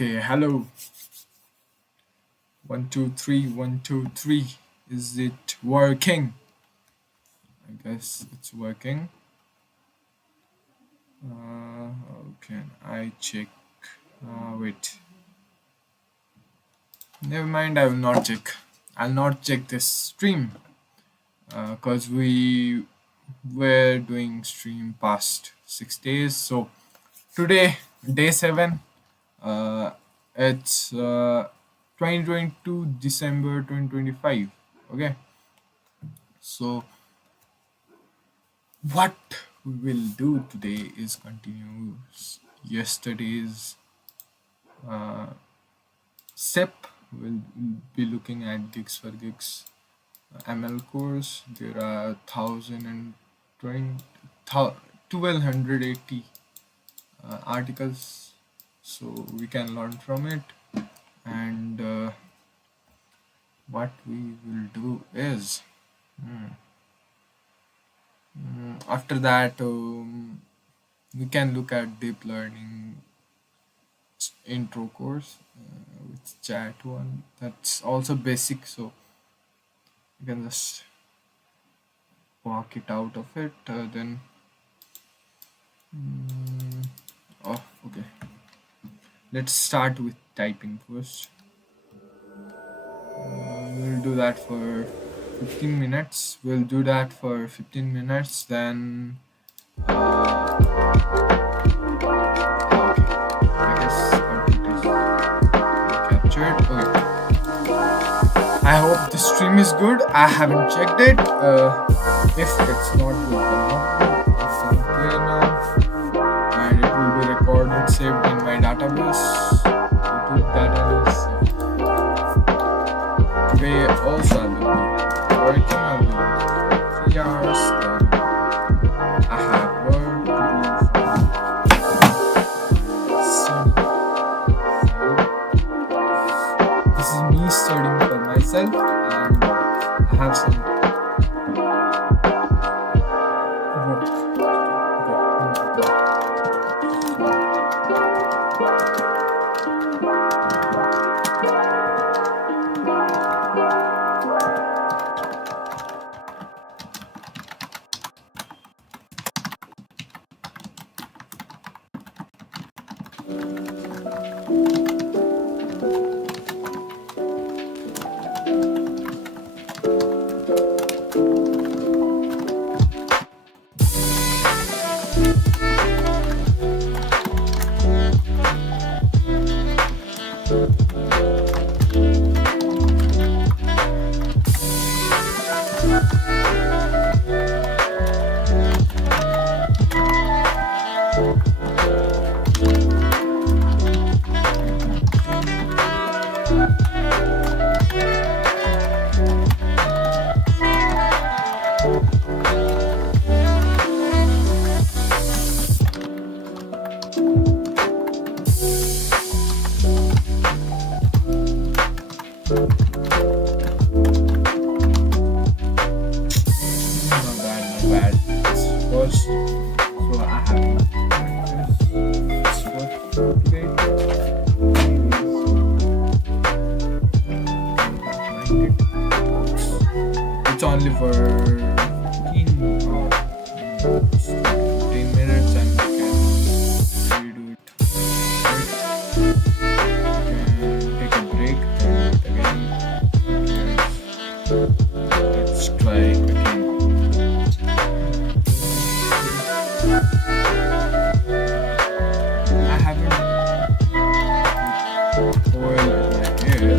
Okay, hello. 1 2 3 1 2 3. Is it working? I guess it's working. How can I check? Wait. Never mind, I will not check. I'll not check this stream because we were doing stream past 6 days. So today, day 7, uh, it's 2022 December 2025. Okay, so what we will do today is continue yesterday's SIP. We'll be looking at GeeksForGeeks ML course. There are 1280 articles, so we can learn from it. And what we will do is after that we can look at deep learning intro course with chat one. That's also basic, so you can just walk it out of it. Then oh, okay, let's start with typing first. We'll do that for 15 minutes. We'll do that for 15 minutes, then okay, I guess content is captured. Okay, I hope the stream is good. I haven't checked it. If it's not good, then not good. It's clear now, and it will be recorded, saved in my database, YouTube database. Today also I will be working. I will be 3 hours. Then I have work to do for this is me studying for myself, and I have some work. It's only for 15 or 15 minutes, and we can redo it. We can take a break and again. Let's try again. I haven't oiled my hair.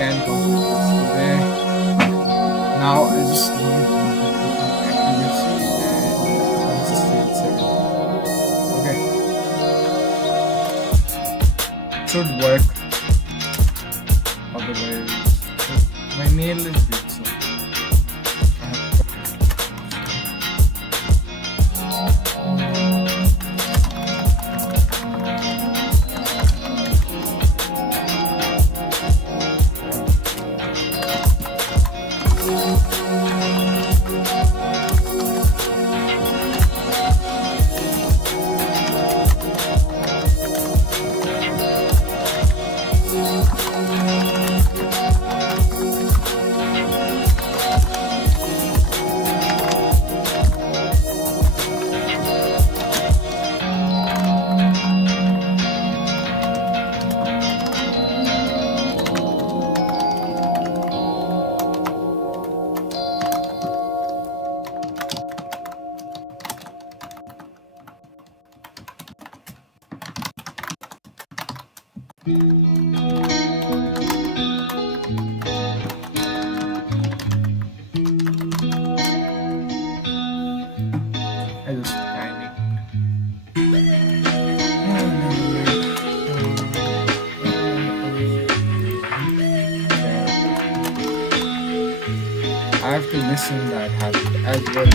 can complete this today. Now I just need accuracy and consistency. Okay, should work. Otherwise, my nail is big, so I have to cut I just panic. I have to listen that habit as well.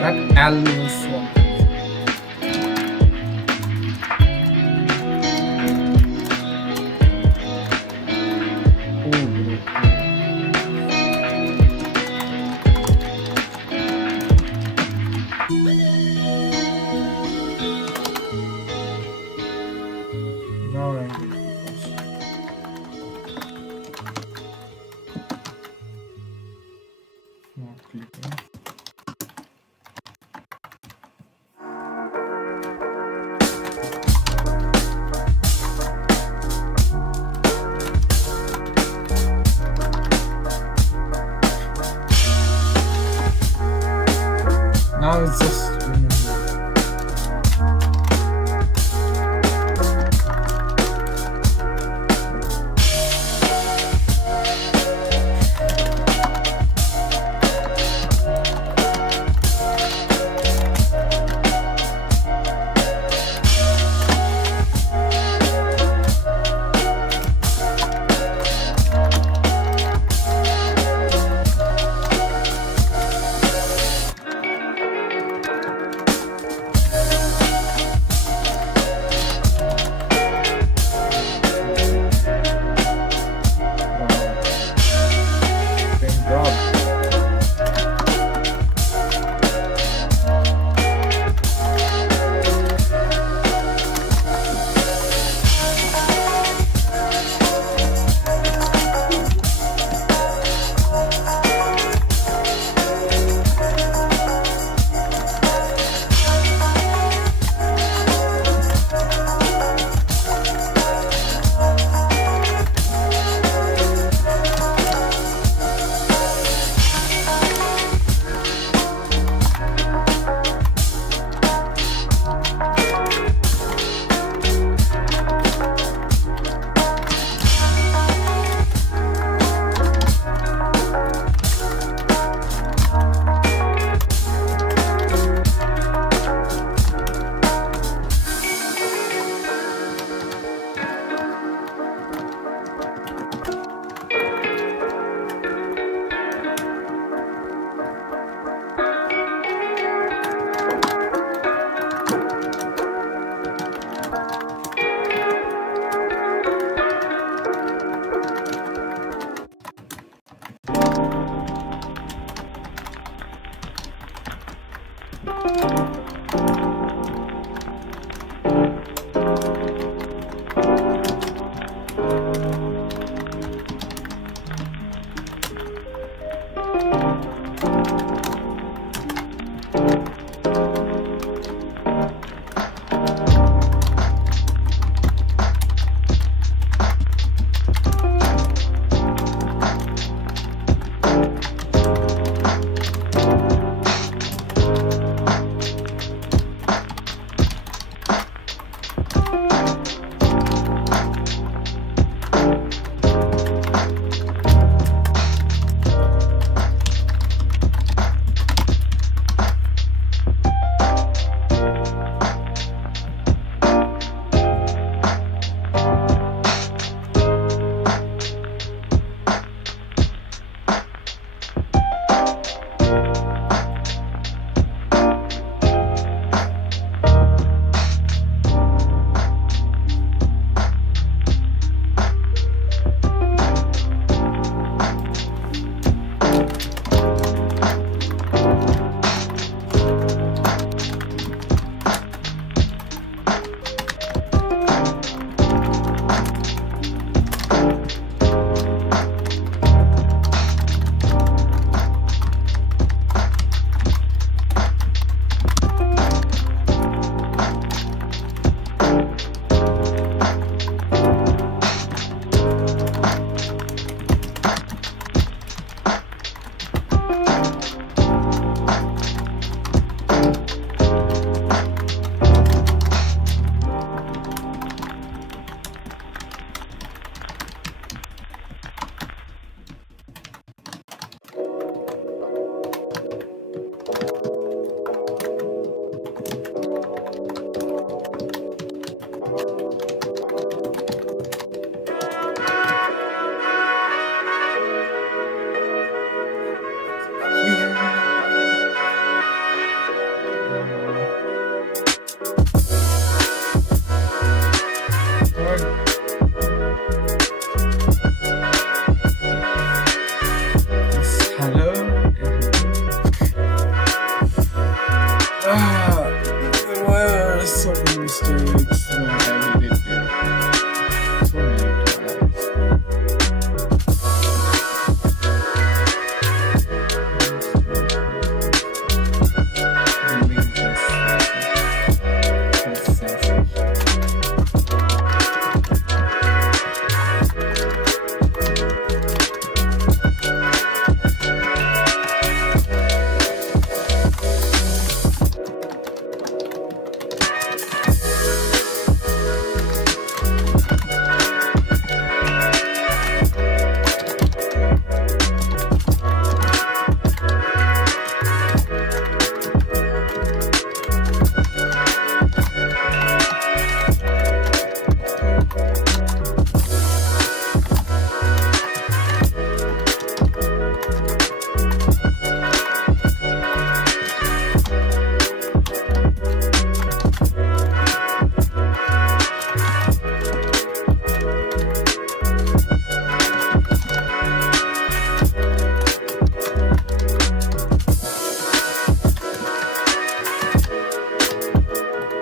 That L was so oh, bro. Now I'm going to focus. Not clicking. Now it's just remember. Hello. There were so many mistakes when I did it. So many times.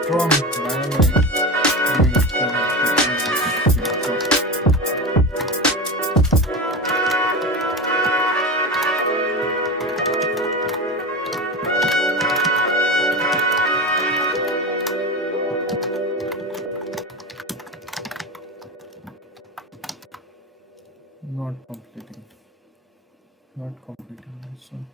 Doing this consistency. Not completing. Not completing this one.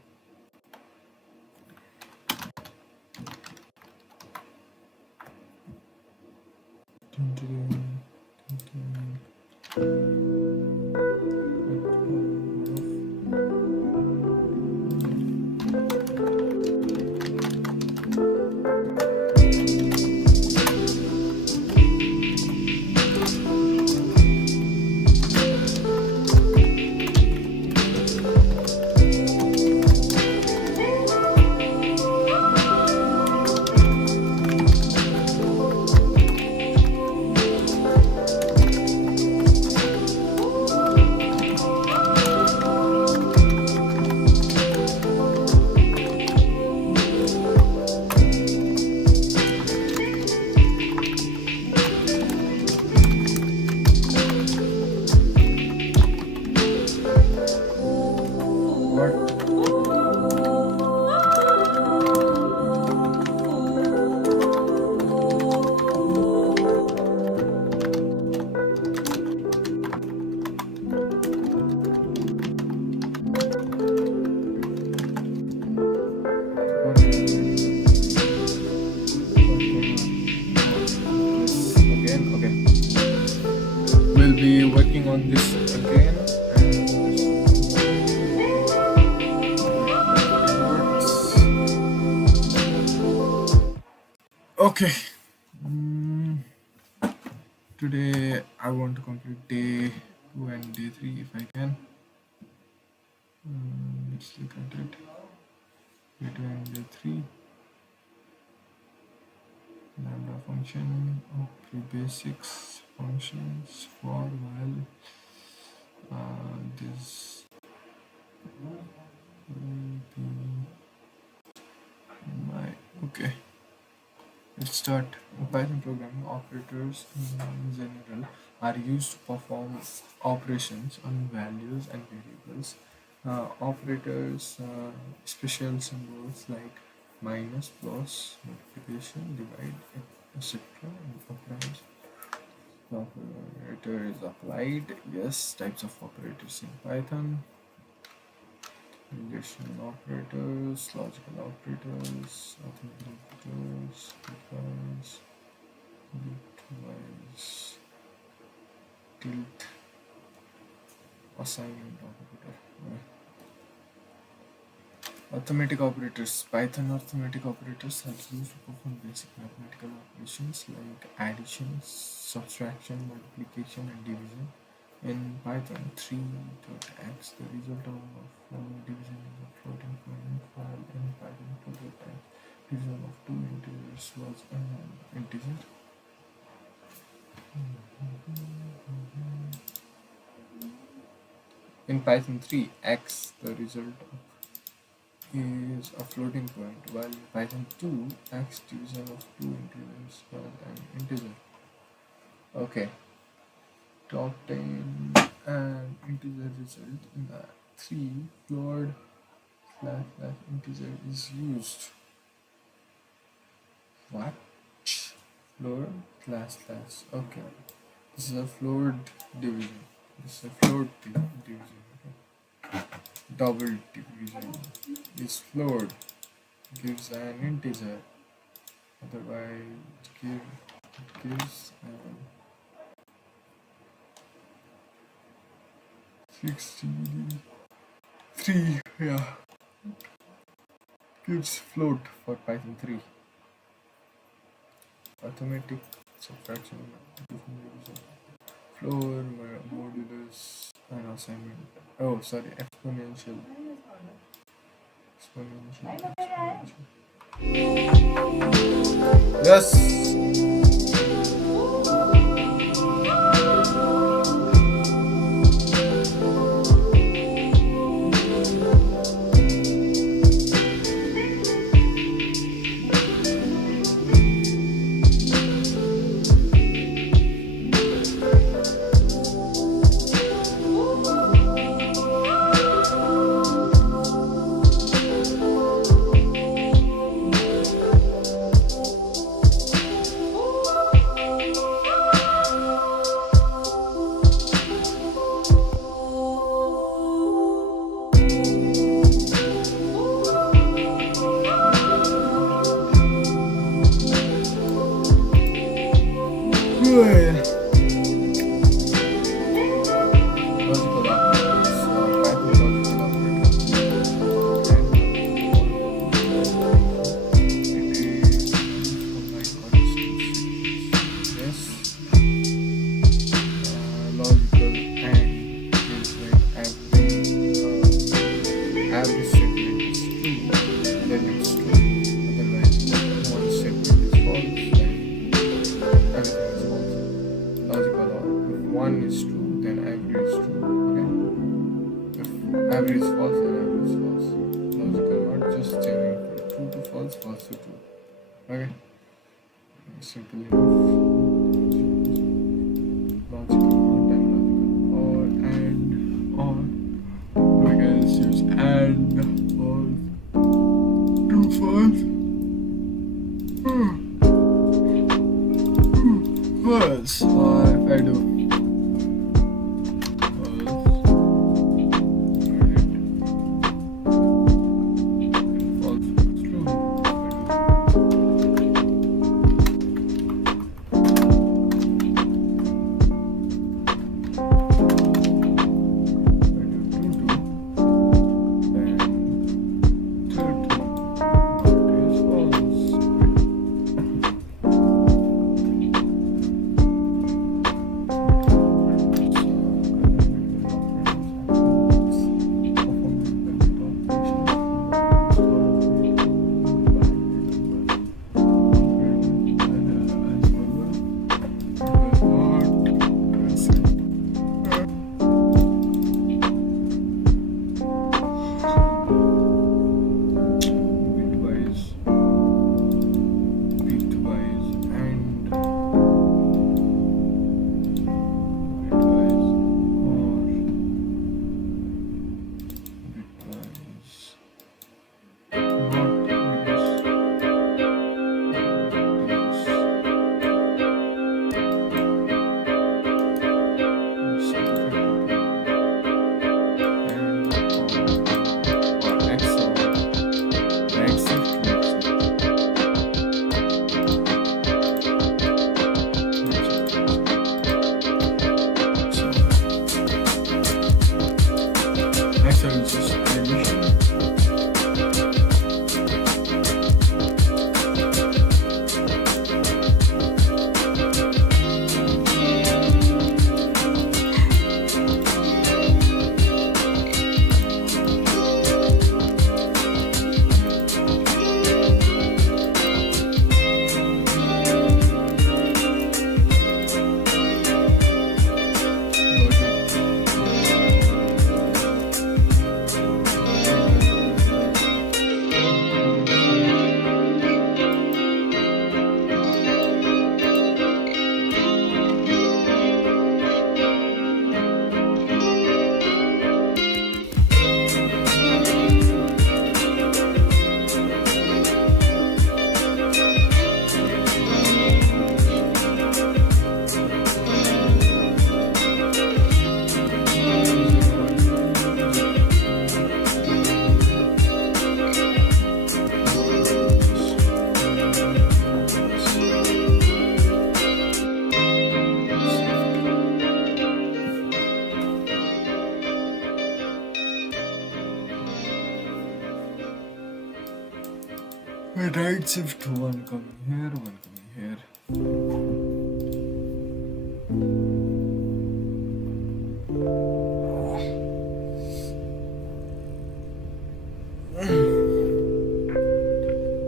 We'll be working on this again. Okay. Today I want to complete day 2 and day 3 if I can. Let's look at it. Day 2 and day 3. Lambda function, basics functions for while this will be my okay. Let's start. Python programming operators in general are used to perform operations on values and variables. Operators, special symbols like minus, plus, multiplication, divide, etc. and applies. The operator is applied. Yes, types of operators in Python. Relational operators, logical operators, arithmetic operators, bitwise, bitwise, tilt, assignment operator. Arithmetic operators. Python arithmetic operators are used to perform basic mathematical operations like addition, subtraction, multiplication, and division. In Python 3.x, the result of division is a floating point, while in Python 2.x, division of two integers was an integer. In Python 3.x, the result is a floating point, while in Python 2, x division of two integers was an integer. Okay. To obtain an integer result in a 3, float / integer is used. What? Float / okay. This is a float division. This is a float division. Okay. Double division is float, gives an integer. Otherwise, it gives an 63, yeah, gives float for Python 3. Arithmetic, subtraction, floor, modulus, and assignment. Oh, sorry, exponential. Yes. Average false and average false. Logical not just changing from true to false, false to true. Okay. Simple enough. Logical not and logical or and or. We can use and false. True false. False. If I do. Right shift, one coming here, one coming here.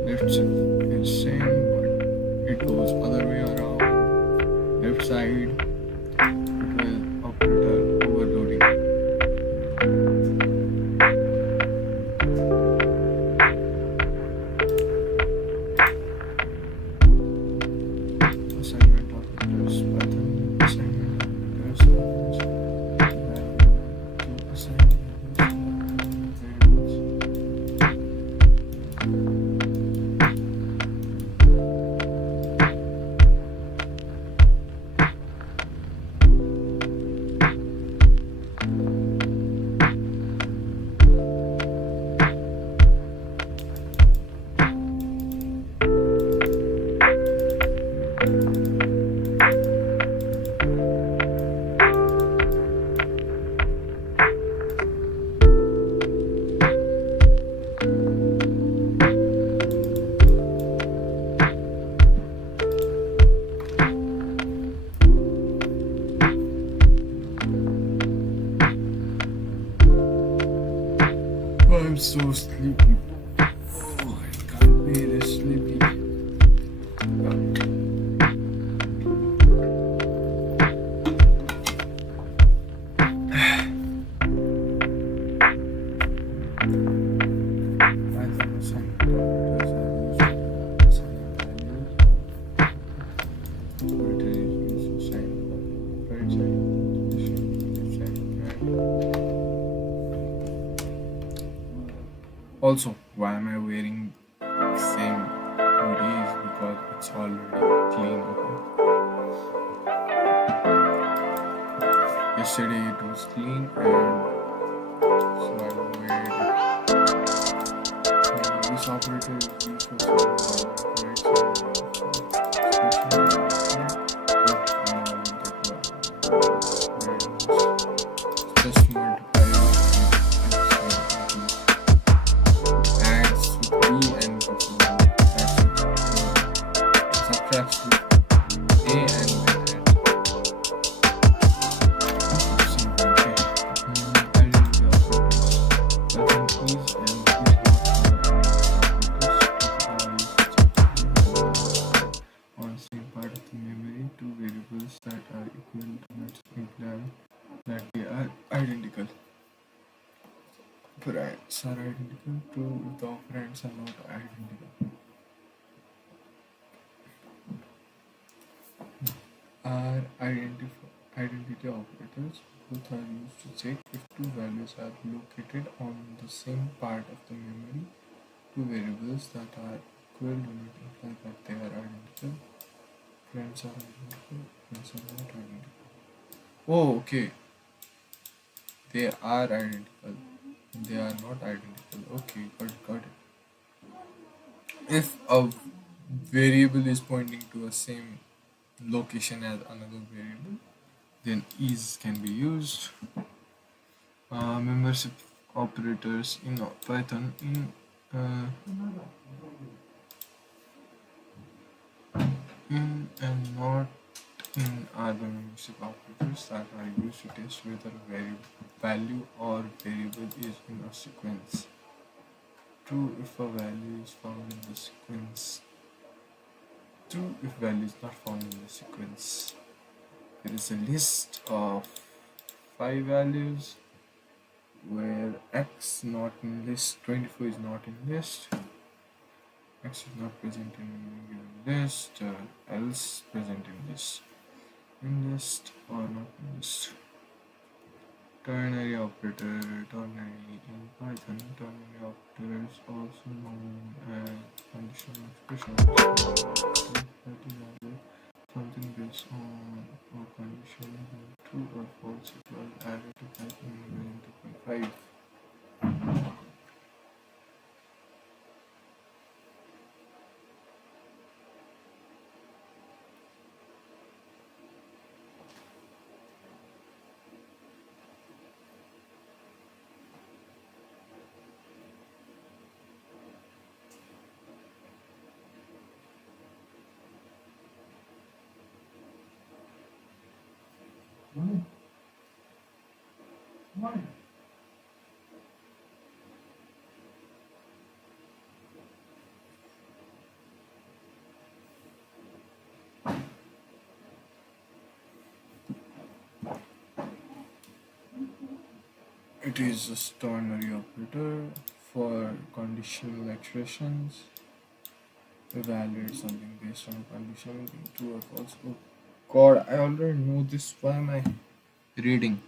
Left shift is same, but it goes other way around. Left side, it will operator overloading. Assignment operators, Python assignment operators, value to assign variables. I'm so sleepy. Oh, I can't be this sleepy. Python assignment operators are used to assign values. Operator is used to assign right side, position, left side, and also, why am I wearing same hoodies? Because it's already clean. Okay. Yesterday it was clean, and so I wear it. This operator is used for assigning right side, just multiply adds with B and subtracts with A and then on same part of the memory, two variables that are equal do not imply that they are identical. Operands are identical, true if the operands are not identical. Are identity operators. Both are used to check if two values are located on the same part of the memory. Two variables that are equal do not imply that they are identical. Friends are identical, friends are not identical. Oh, okay. They are identical. They are not identical. Okay, got it. If a variable is pointing to a same location as another variable, then is can be used. Membership operators in Python in and not in are the membership operators that are used to test whether a value or variable is in a sequence. True if a value is found in the sequence. True if value is not found in the sequence. There is a list of 5 values where x not in list, 24 is not in list, x is not present in given list, else present in list. In list or not in list. Ternary operator, ternary in Python. Ternary operator is also known as conditional expression. Something based on a condition true or false equal added to Python version 2.5. It is a ternary operator for conditional expressions. Evaluate something based on a condition, true or false. Oh God, I already know this. Why am I reading?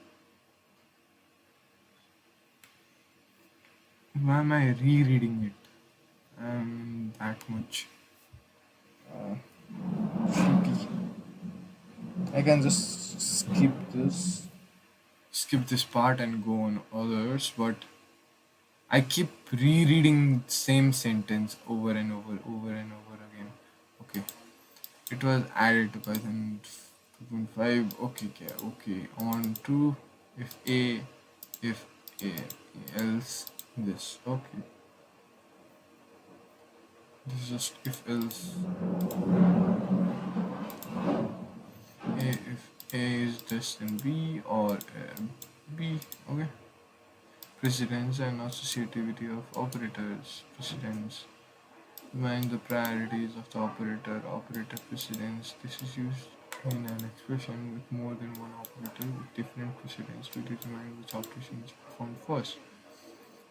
Why am I rereading it? I'm that much sleepy. I can just skip this part and go on others, but I keep rereading the same sentence over and over and over again. Okay, it was added to Python 2.5. Okay, okay, okay. On to if A, else this. Okay, this is just if else. If A is less than B or B. Okay. Precedence and associativity of operators. Precedence. Define the priorities of the operator. Operator precedence. This is used in an expression with more than one operator with different precedence to determine which operation is performed first.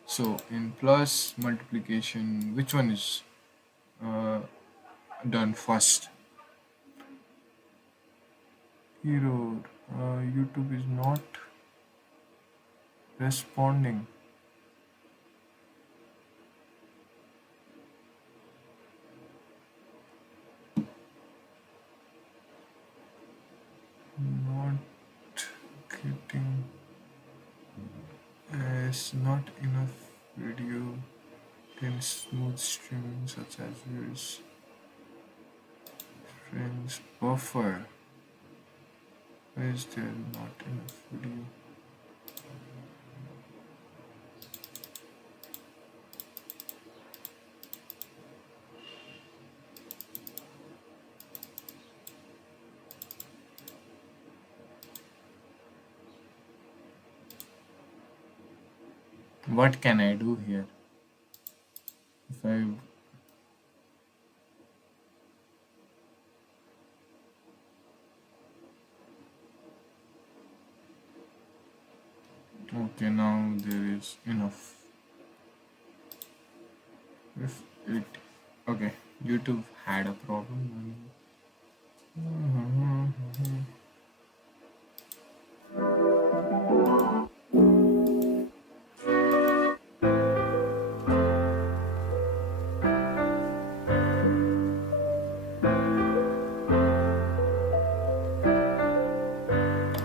So in plus multiplication, which one is uh, done first? Hero, YouTube is not responding. Not getting as not enough video can smooth streaming such as viewers friends buffer. Why is there not enough video? What can I do here? If I okay, now there is enough. If it okay, YouTube had a problem.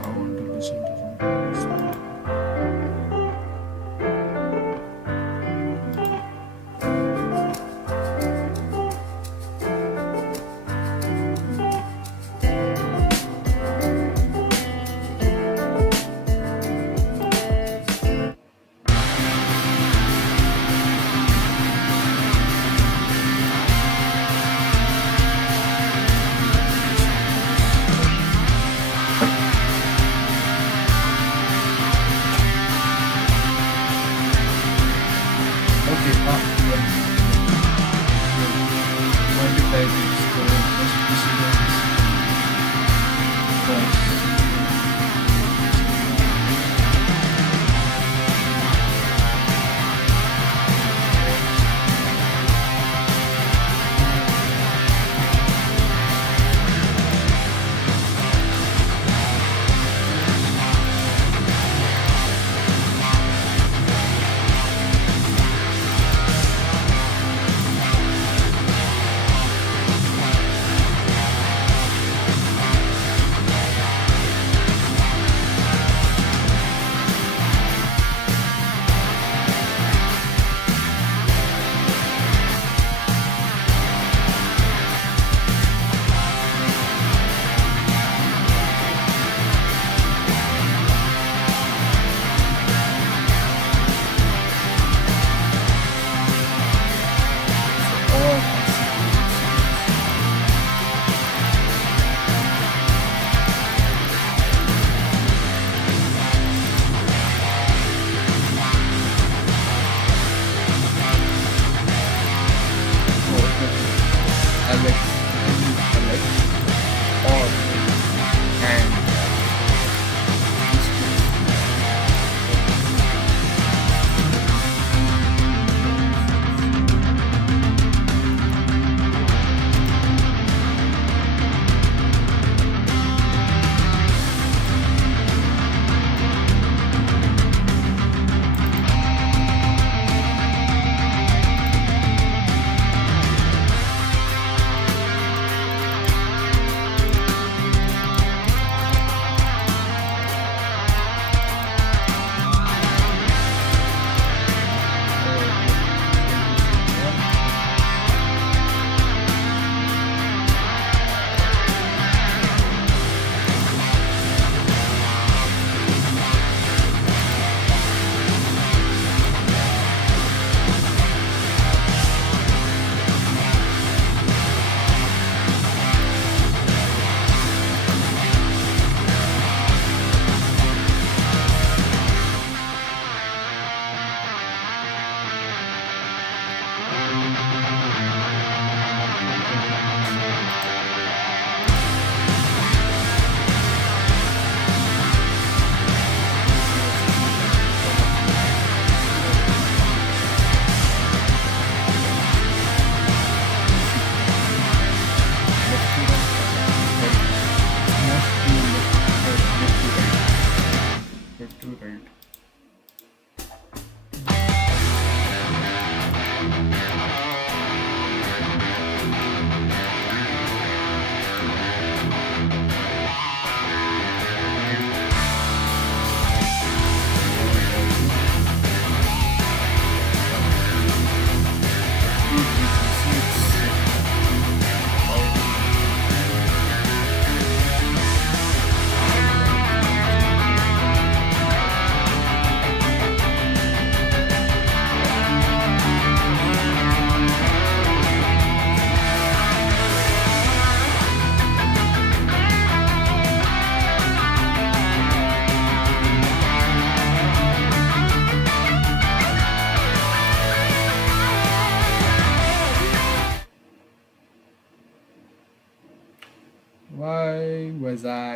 I want to listen to something.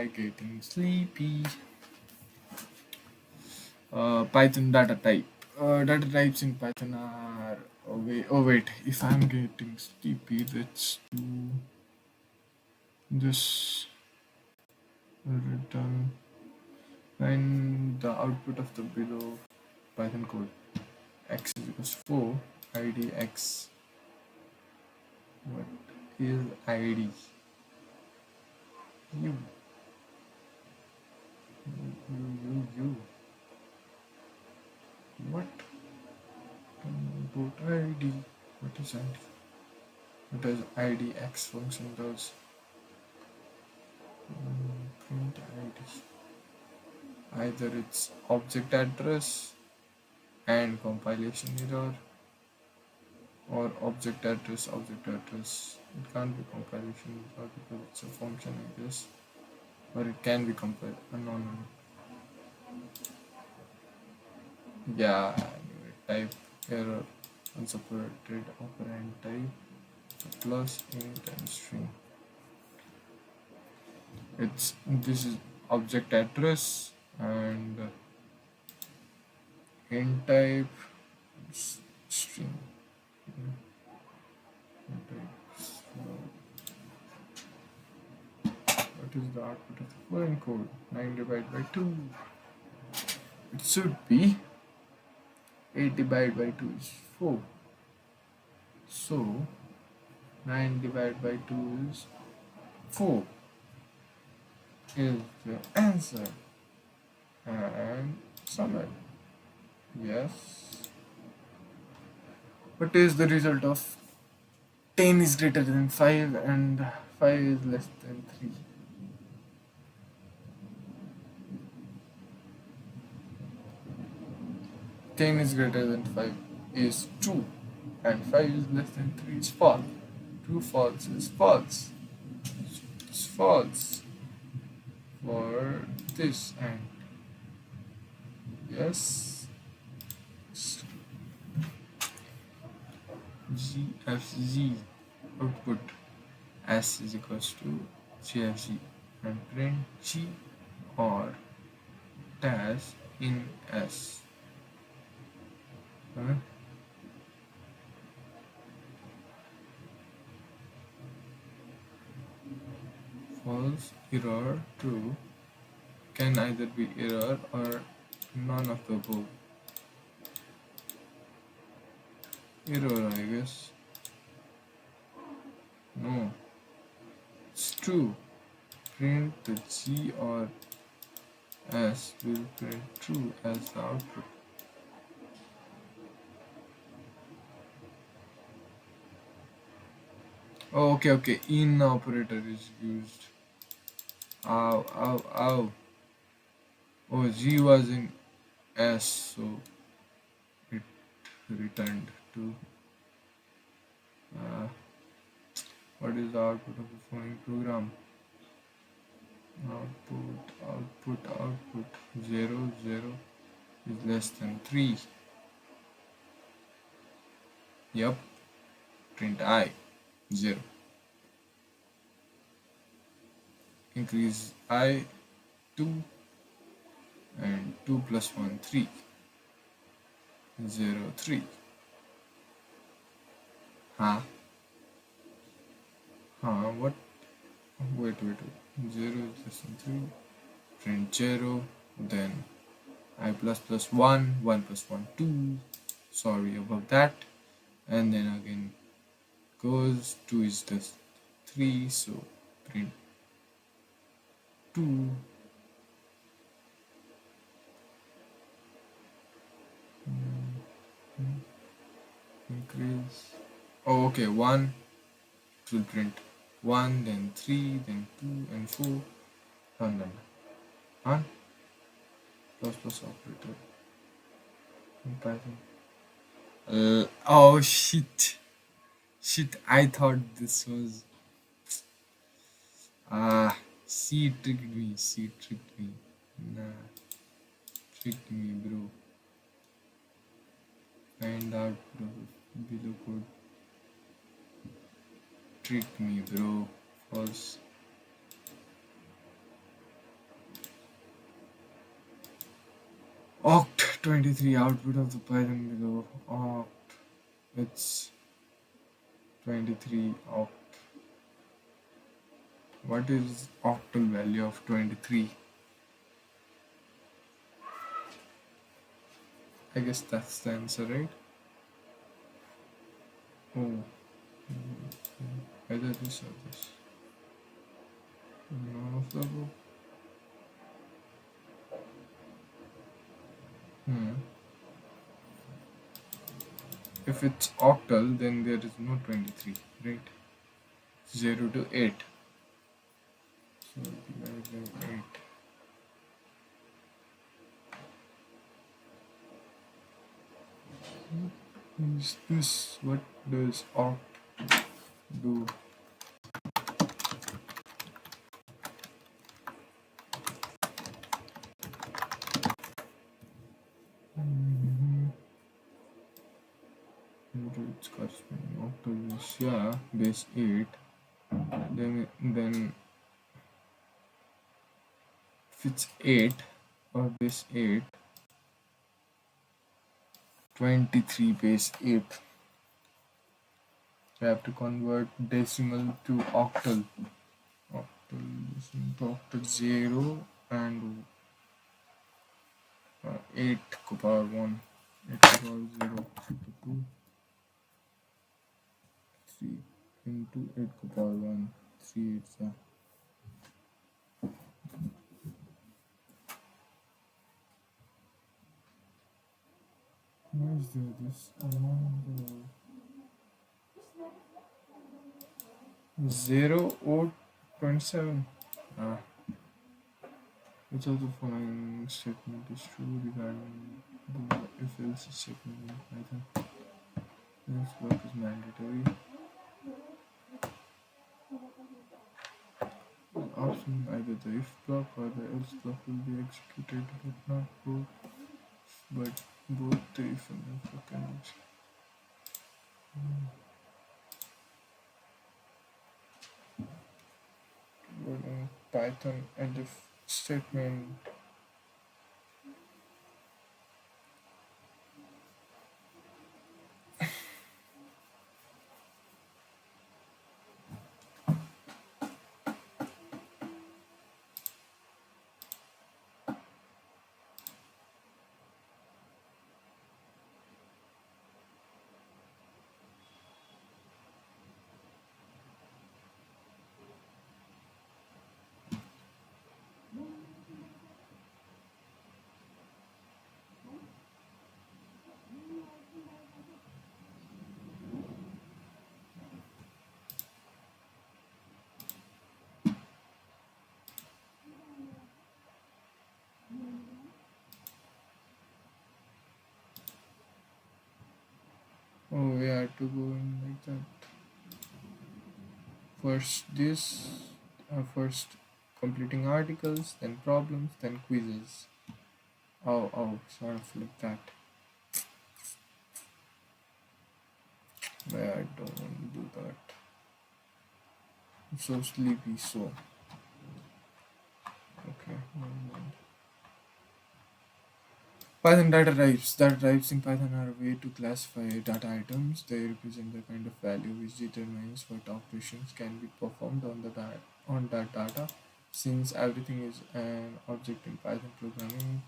I getting sleepy? Python data type. Data types in Python are. Oh wait. If I'm getting sleepy, let's do this. Return and the output of the below Python code. X is equals 4. ID X. What is ID? You. You. What? Boot ID. What is ID? What does ID X function does? Print ID. Either it's object address and compilation error, or object address. It can't be compilation error because it's a function, I guess. Or it can be compiled. No. Yeah, anyway, type error unsupported operand type plus int and string. This is object address and int type string. Int type. So what is the output of the following code? 9 divided by 2. It should be 8 divided by 2 is 4. So 9 divided by 2 is 4 is the answer. And summary. Yes. What is the result of 10 is greater than 5 and 5 is less than 3? 10 is greater than 5 is true and 5 is less than 3 is false. True, false is false. It's false for this and yes. GFG output S is equals to GFG and print G or dash in S. False, error, true can either be error or none of the above. Error, I guess. No, it's true. Print the G or S will print true as the output. Oh, okay. In operator is used. Ow. Oh, G was in S, so it returned to. What is the output of the following program? Output 0 is less than 3. Yep. Print I 0. Increase I 2 and 2 plus 1 3. 0 3. What? Wait. 0 is less than 3. Print 0. Then I plus 1. 1 plus 1 2. Sorry about that. And then again goes 2 is just 3. So print 2. Increase. Oh, okay. 1. It will print 1, then 3, then 2, and 4. Done. Plus operator in Python. Oh shit! I thought this was. C tricked me. Nah, tricked me, bro. Find out below code. Tricked me, bro. False. Oct 23 output of the Python below. Oct. It's 23 oct. What is octal value of 23? I guess that's the answer, right? Oh, either this or this. None of the above. Hmm. If it's octal, then there is no 23, right? 0 to 8. So divided by 8. Is this what does oct do? Mm-hmm. Its corresponding octal is, yeah, base 8. Then if it's 8 or base 8, 23 base 8. You have to convert decimal to octal. Octal decimal to octal 0 and 8 to power 1. 8 to power 0 into 2, 3 into 8 to power 1. 3 8s are. Why is there this amount? 0 or 27? Ah. Which of the following statement is true regarding the if else statement in Python? This block is mandatory. Option either the if block or the else block will be executed, but not both. But both the if and else block can be executed. But in Python, and if statement. Oh, we had to go in like that. First this, first completing articles, then problems, then quizzes. Oh, sort of like that. But I don't want to do that. I'm so sleepy, so. Okay, never mind. Python data types. Data types in Python are a way to classify data items. They represent the kind of value which determines what operations can be performed on that data. Since everything is an object in Python programming,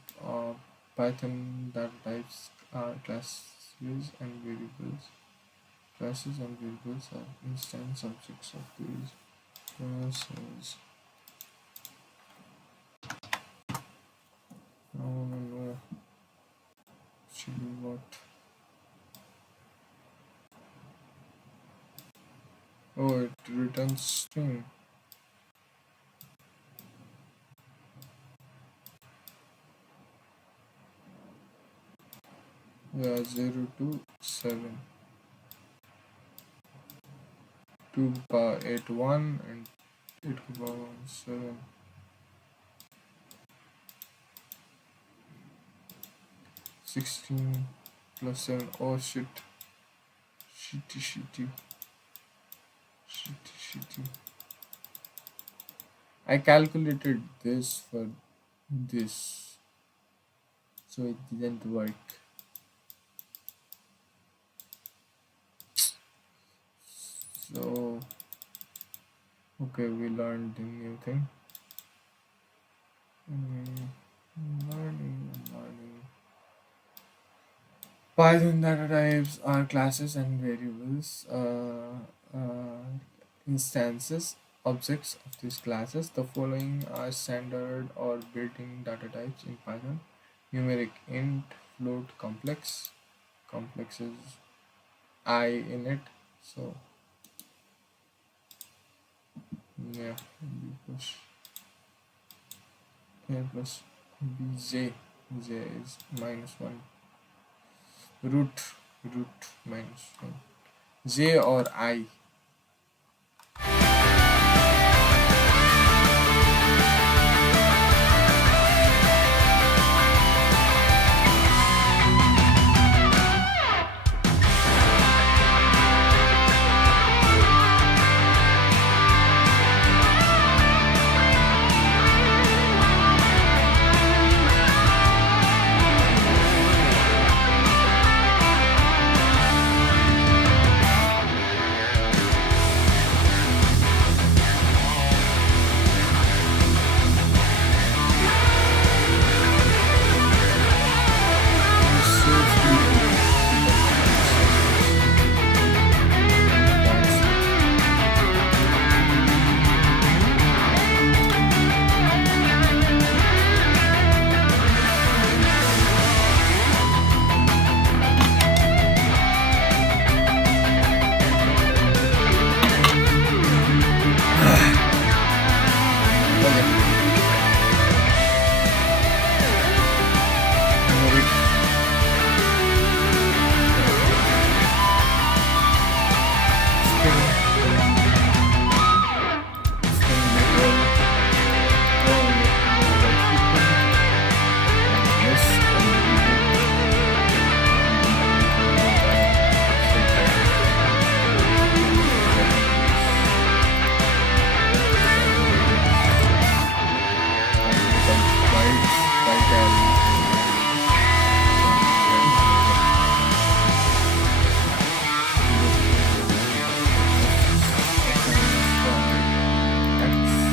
Python data types are classes and variables. Classes and variables are instance objects of these classes. No. Should be what? Oh, it returns string. Yeah, 0 to 7. 2 to power 8 1 and 8 to power 1 7. 16 plus 7. Oh shit. Shitty. I calculated this for this. so it didn't work. So okay, we learned a new thing. Mm, learning. Python data types are classes and variables, instances, objects of these classes. The following are standard or built-in data types in Python: numeric, int, float, complex. Complex is I in it. So yeah, b plus a plus bj. J is -1. Root -1. J or I. Okay. Numeric string, literal, and this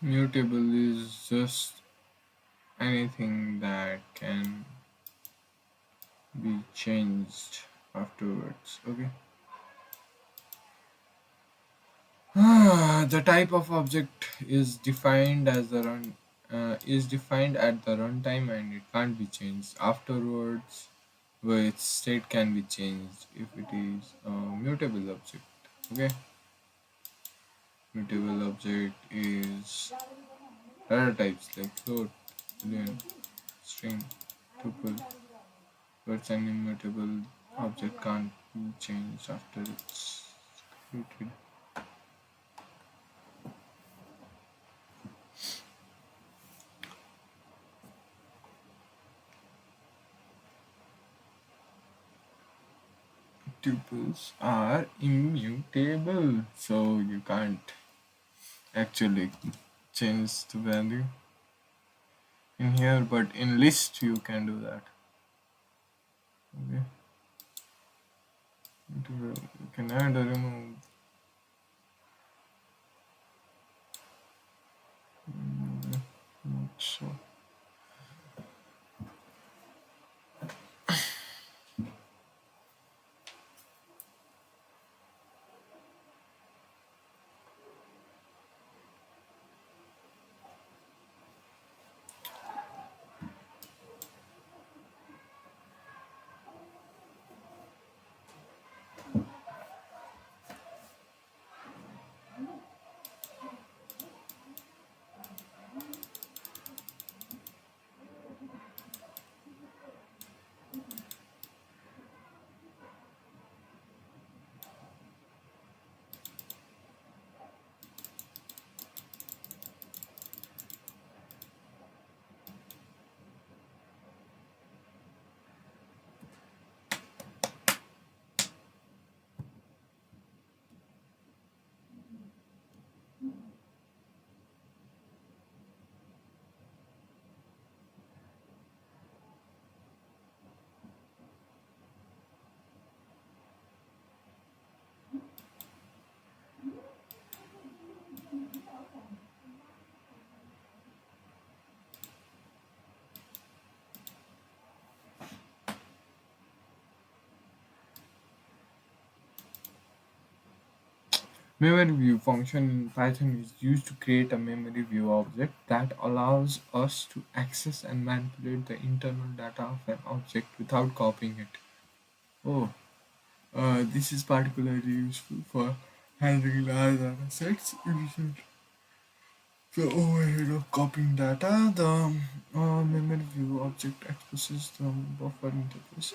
mutable is just anything that can be changed afterwards. Okay. The type of object is defined as the run is defined at the runtime and it can't be changed afterwards, where its state can be changed if it is a mutable object. Okay, mutable object is data types like float, boolean, string, tuple, but an immutable object can't be changed after it's created. Tuples are immutable, so you can't actually change the value in here, but in list you can do that. Okay, you can add or remove. Not so. Memory view function in Python is used to create a memory view object that allows us to access and manipulate the internal data of an object without copying it. Oh, this is particularly useful for handling large data sets. Efficient. The overhead of copying data, the memory view object exposes the buffer interface.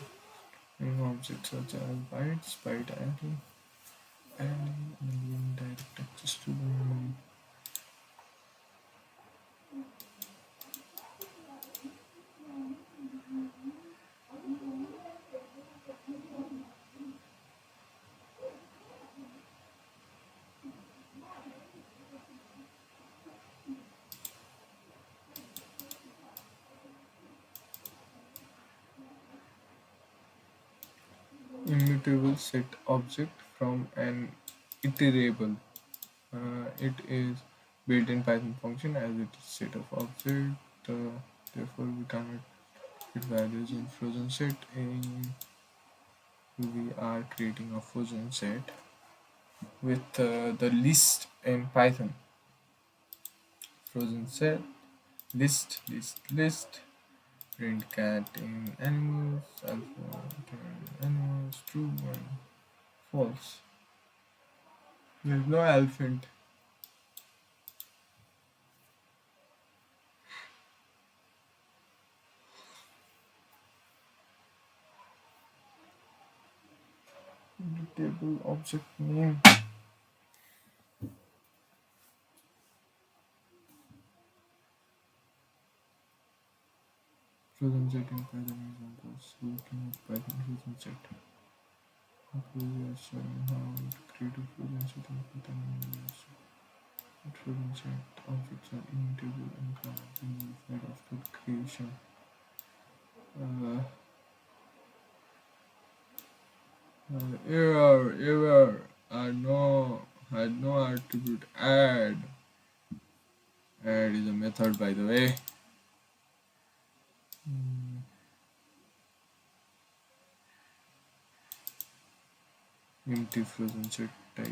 Any objects such as bytes, byte array, and direct access to the memory. Immutable set object from an iterable. It is built-in Python function as it is set of object. Therefore, we cannot put values in frozen set. We are creating a frozen set with the list in Python. Frozen set list print cat in animals alpha animals true and false. There's no elephant. Table object name. Frozen set in Python examples. Looking at Python frozen set. We are showing how to create a frozen set in Python. Frozen set objects are immutable and cannot be modified after creation. Uh, error. Had no attribute add. Add is a method, by the way. Empty frozen set type.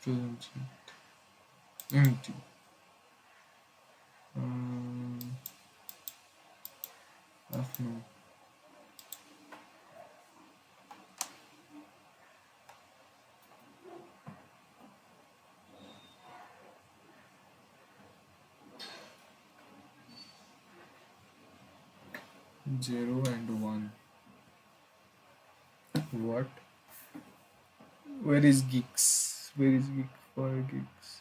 Frozen set. empty. Um, no. 0 and 1. What? Where is geeks? Where is geek for geeks?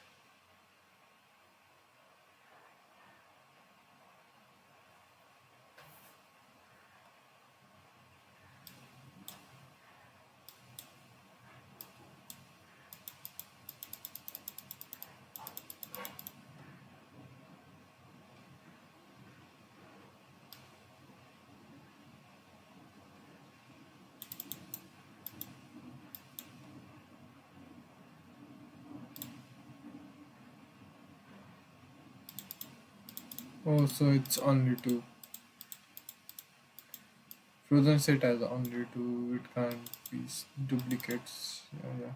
Oh, so it's only two. Frozen set has only two. It can't be duplicates. Yeah, yeah.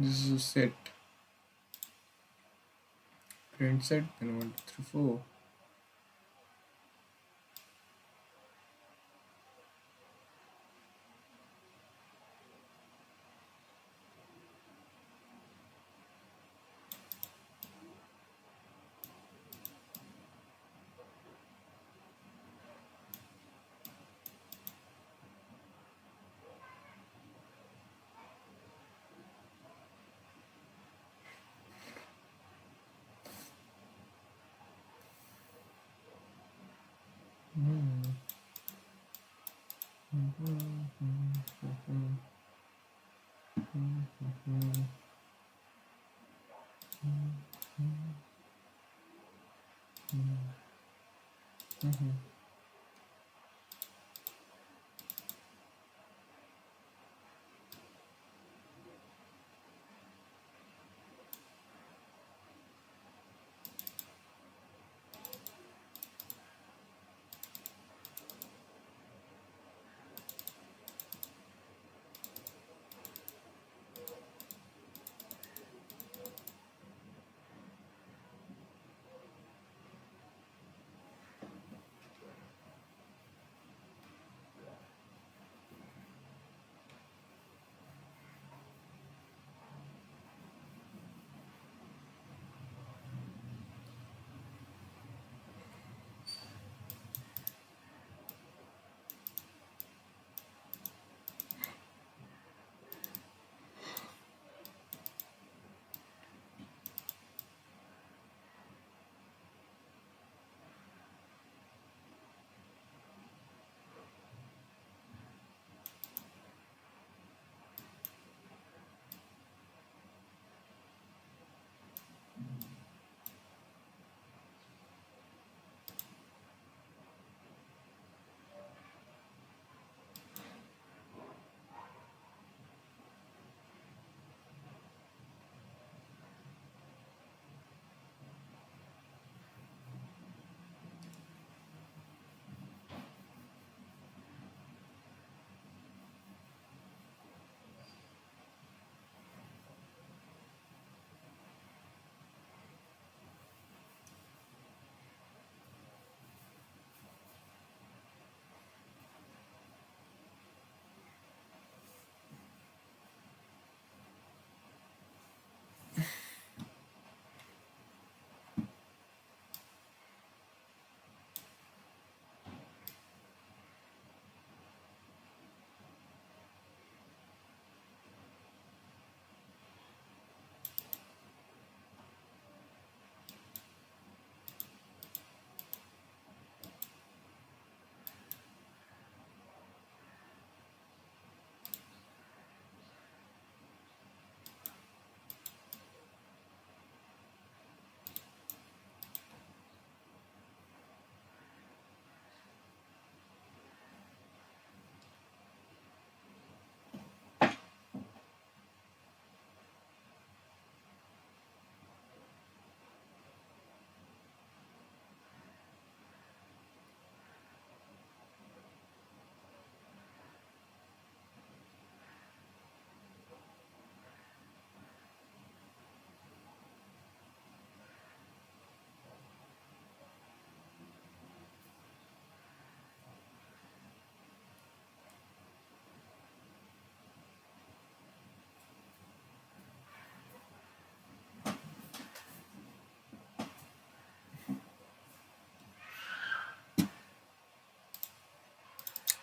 This is a set. Print set, then 1, 2, 3, 4.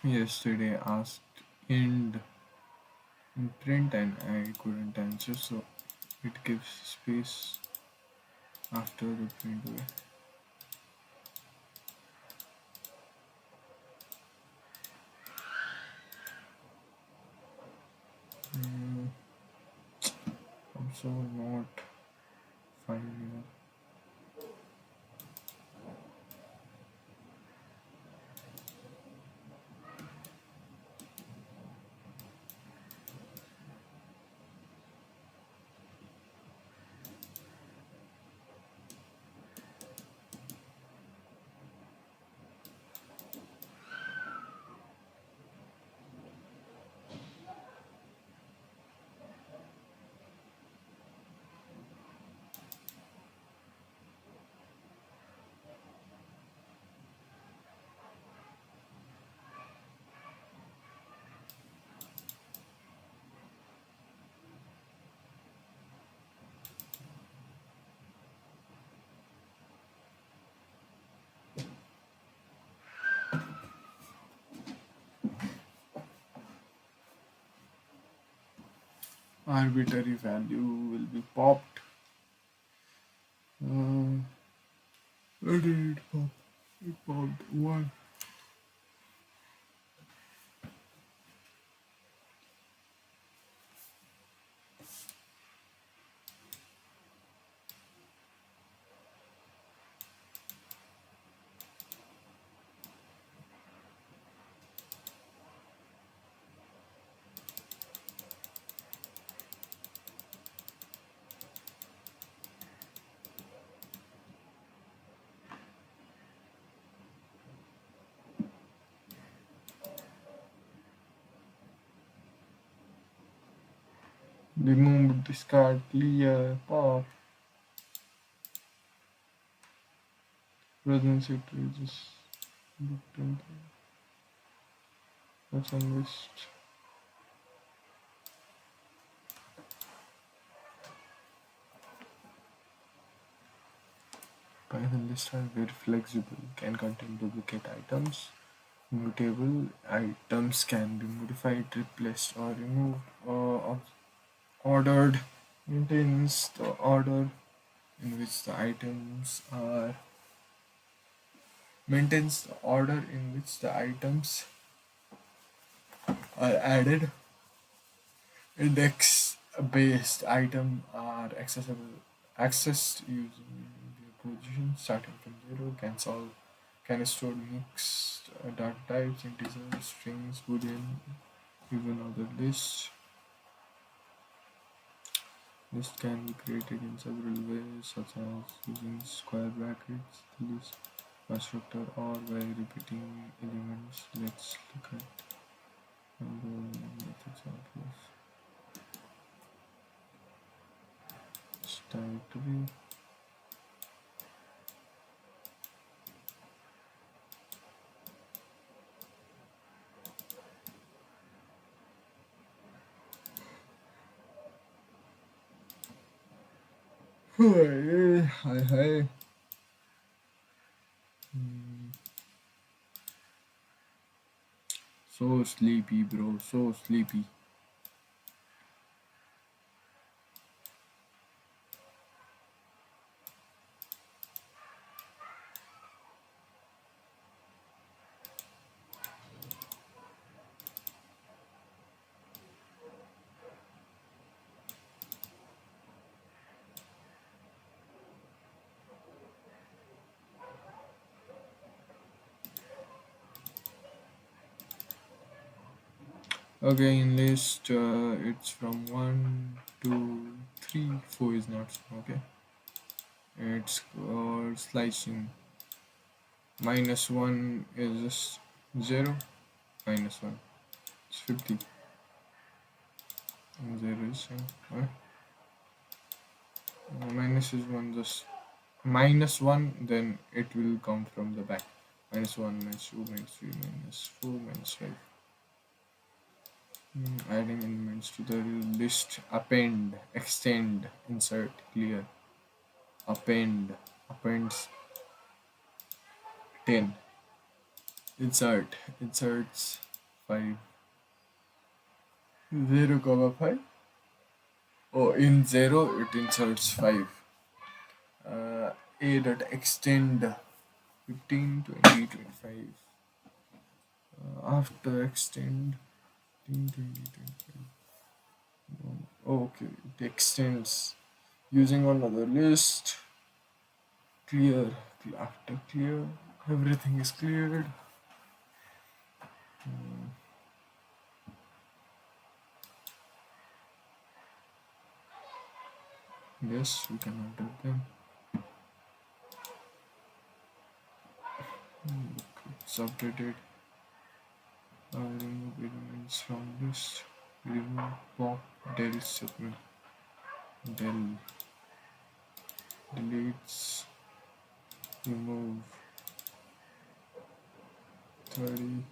yesterday asked end in print and I couldn't answer, so it gives space after the print way. Mm, I'm so not finding. Arbitrary value will be popped. Where did it pop? It popped 1. Remove, discard, clear, pop. Presence it just that's on list. Python lists are very flexible, can contain duplicate items. Mutable items can be modified, replaced, or removed, or ordered. Maintains the order in which the items are maintains the order in which the items are added. Index based items are accessed using their position starting from 0, can store mixed data types, integers, strings, boolean, even other lists. List can be created in several ways, such as using square brackets, list constructor, or by repeating elements. Let's look at examples. Start to be hi hi. So sleepy, bro. So sleepy. Okay, in list, it's from 1, 2, 3, 4 is not okay. It's called slicing. -1 is just 0. -1. It's 50. And 0 is minus is 1, just -1, then it will come from the back. -1, -2, -3, -4, -5. Adding elements to the list. Append, extend, insert, clear. Appends 10. Inserts 5, 0, comma 5. Oh, in 0 it inserts 5. A dot extend 15, 20, 25. After extend 15, 20, 25. Oh, okay, it extends using another list. Clear. After clear, everything is cleared. Yes, we can order them. It's updated. Remove elements from list. Remove pop del segment. Del deletes. Remove 30.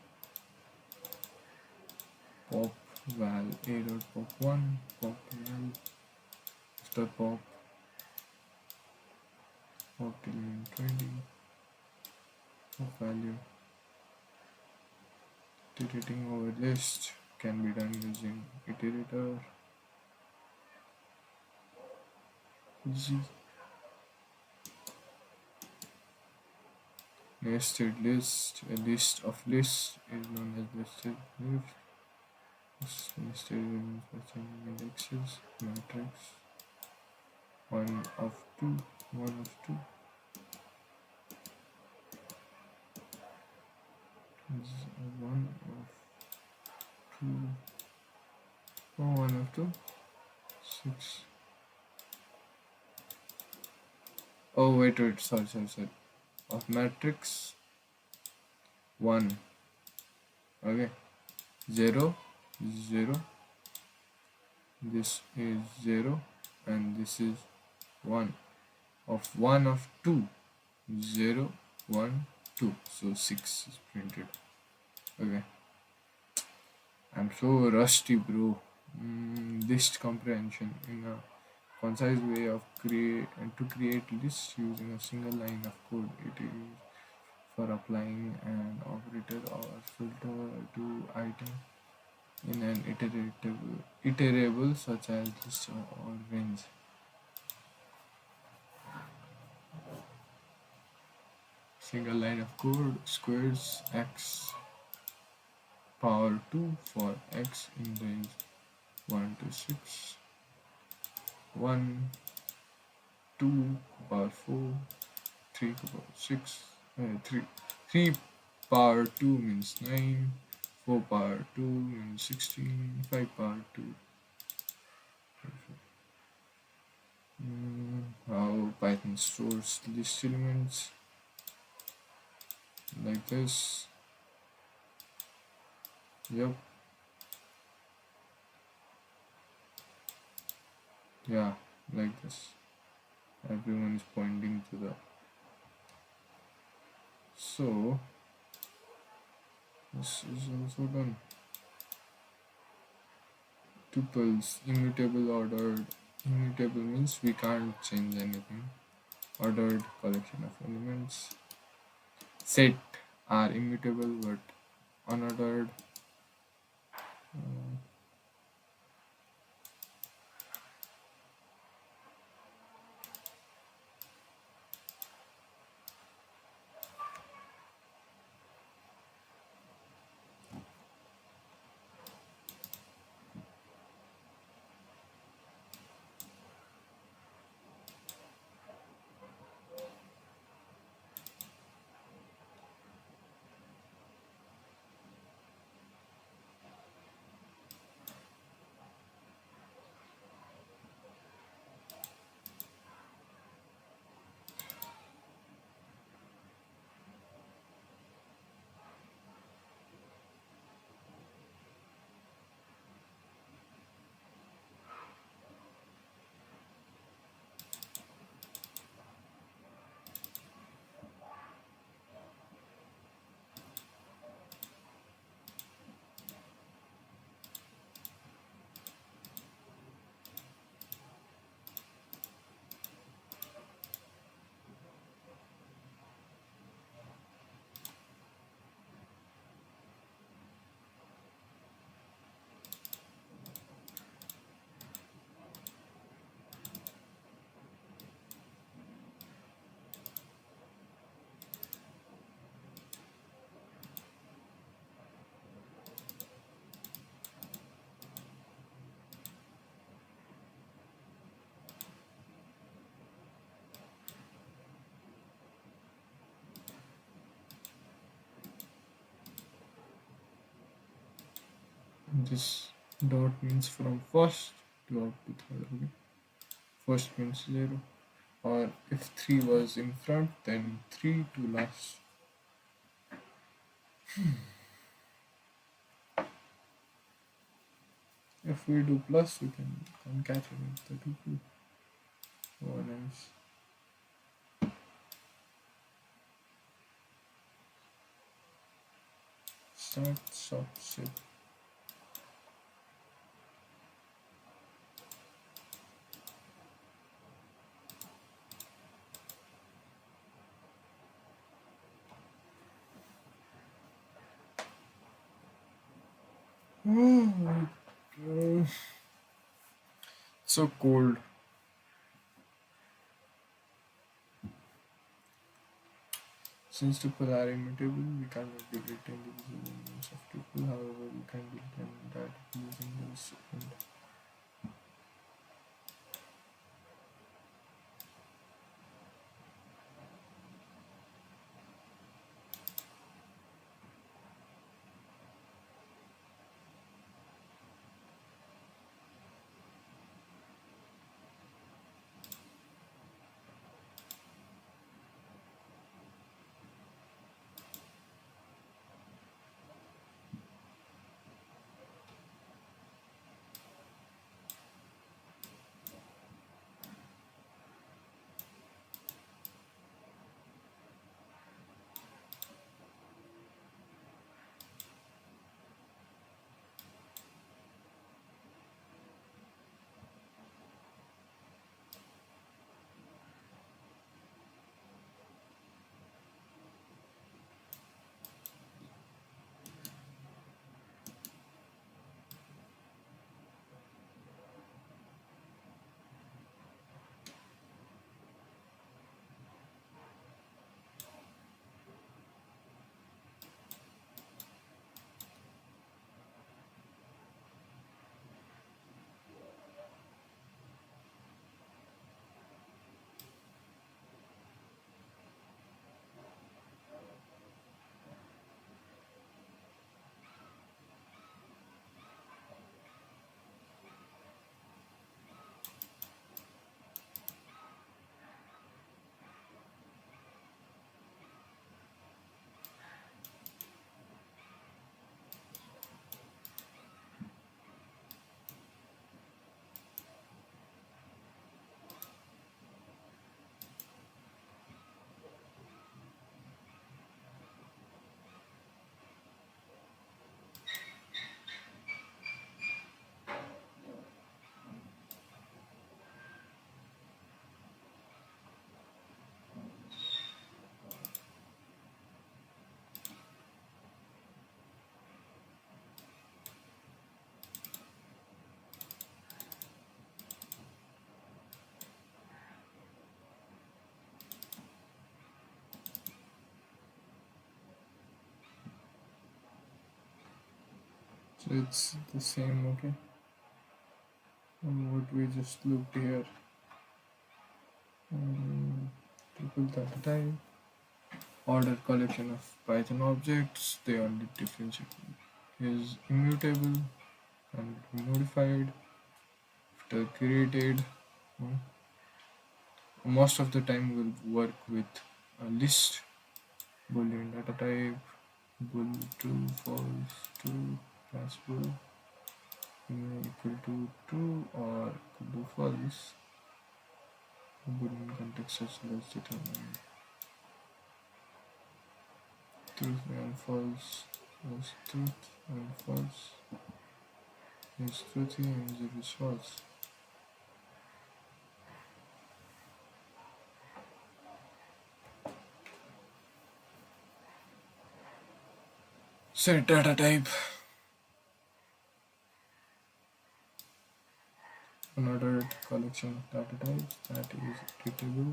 Pop val a dot pop 1. Pop val after pop. Pop element 20. Pop value. Iterating over list can be done using iterator. Easy. Nested list. A list of lists is known as nested list. Nested indexes. Matrix. 1 of 2. 1 of 2. Is 1 of 2. Oh, 1 of 2. 6. Oh, wait, sorry. Of matrix 1. Okay. 0, 0. This is 0 and this is 1. Of 1 of 2. 0, 1, 2. So 6 is printed. Okay. I'm so rusty, bro. List comprehension in a concise way of to create lists using a single line of code. It is for applying an operator or filter to item in an iterable such as list or range. Single line of code squares x power 2 for x in range 1 to 6. 1, 2 power 4, 3 power 6, 3 power 2 means 9, 4 power 2 means 16, 5 power 2. How Python stores list elements like this. Yep. Yeah, like this. Everyone is pointing to the. So this is also done. Tuples, immutable ordered. Immutable means we can't change anything. Ordered collection of elements. Set are immutable but unordered. This dot means from first to up to third. Okay? First means 0. Or if 3 was in front, then 3 to last. If we do plus, we can concatenate the tuple. Oh, nice. Start, stop, sit. Oh, so cold. Since tuple are immutable, we cannot delete individual elements of tuple. However, we can delete them that using this and so it's the same, okay? And what we just looked here. Tuple data type, order collection of Python objects, they are differentiable. Is immutable and modified after created. Hmm. Most of the time we'll work with a list, boolean data type, bool true, false, true, plus bool, equal to true or equal to false. Boolean context such as determine truth and false is truth and false is truthy and zero is false. Set data type. Another collection of data types that is editable,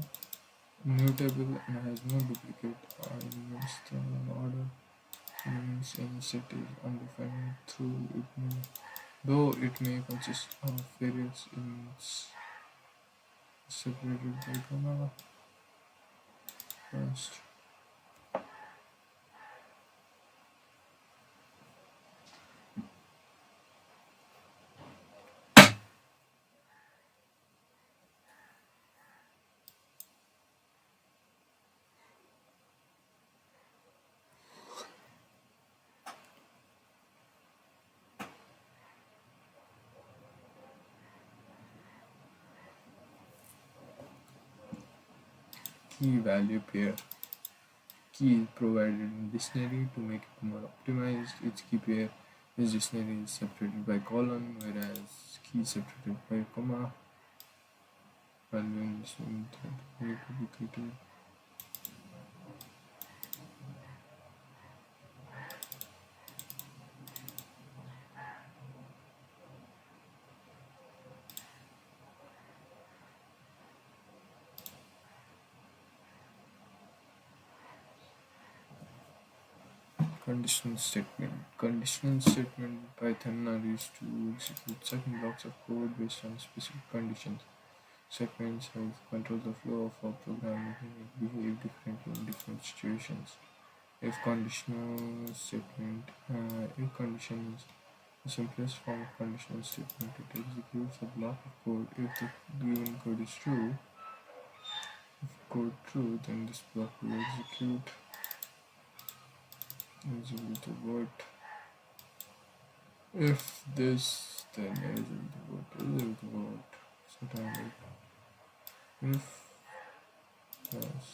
mutable, and has no duplicate elements thrown in order. Means any set is undefined through it may, though it may consist of various elements separated by comma. First, key value pair. Key is provided in dictionary to make it more optimized. Each key pair is dictionary is separated by colon, whereas key is separated by comma. Value in dictionary need to be treated. Conditional statement. Conditional statement in Python are used to execute certain blocks of code based on specific conditions. Statements have control the flow of a program, making it behave differently in different situations. If conditional statement, if condition is the simplest form of conditional statement, it executes a block of code. If the given code is true, if code true, then this block will execute the word. If this, then execute the word. Sometimes if yes,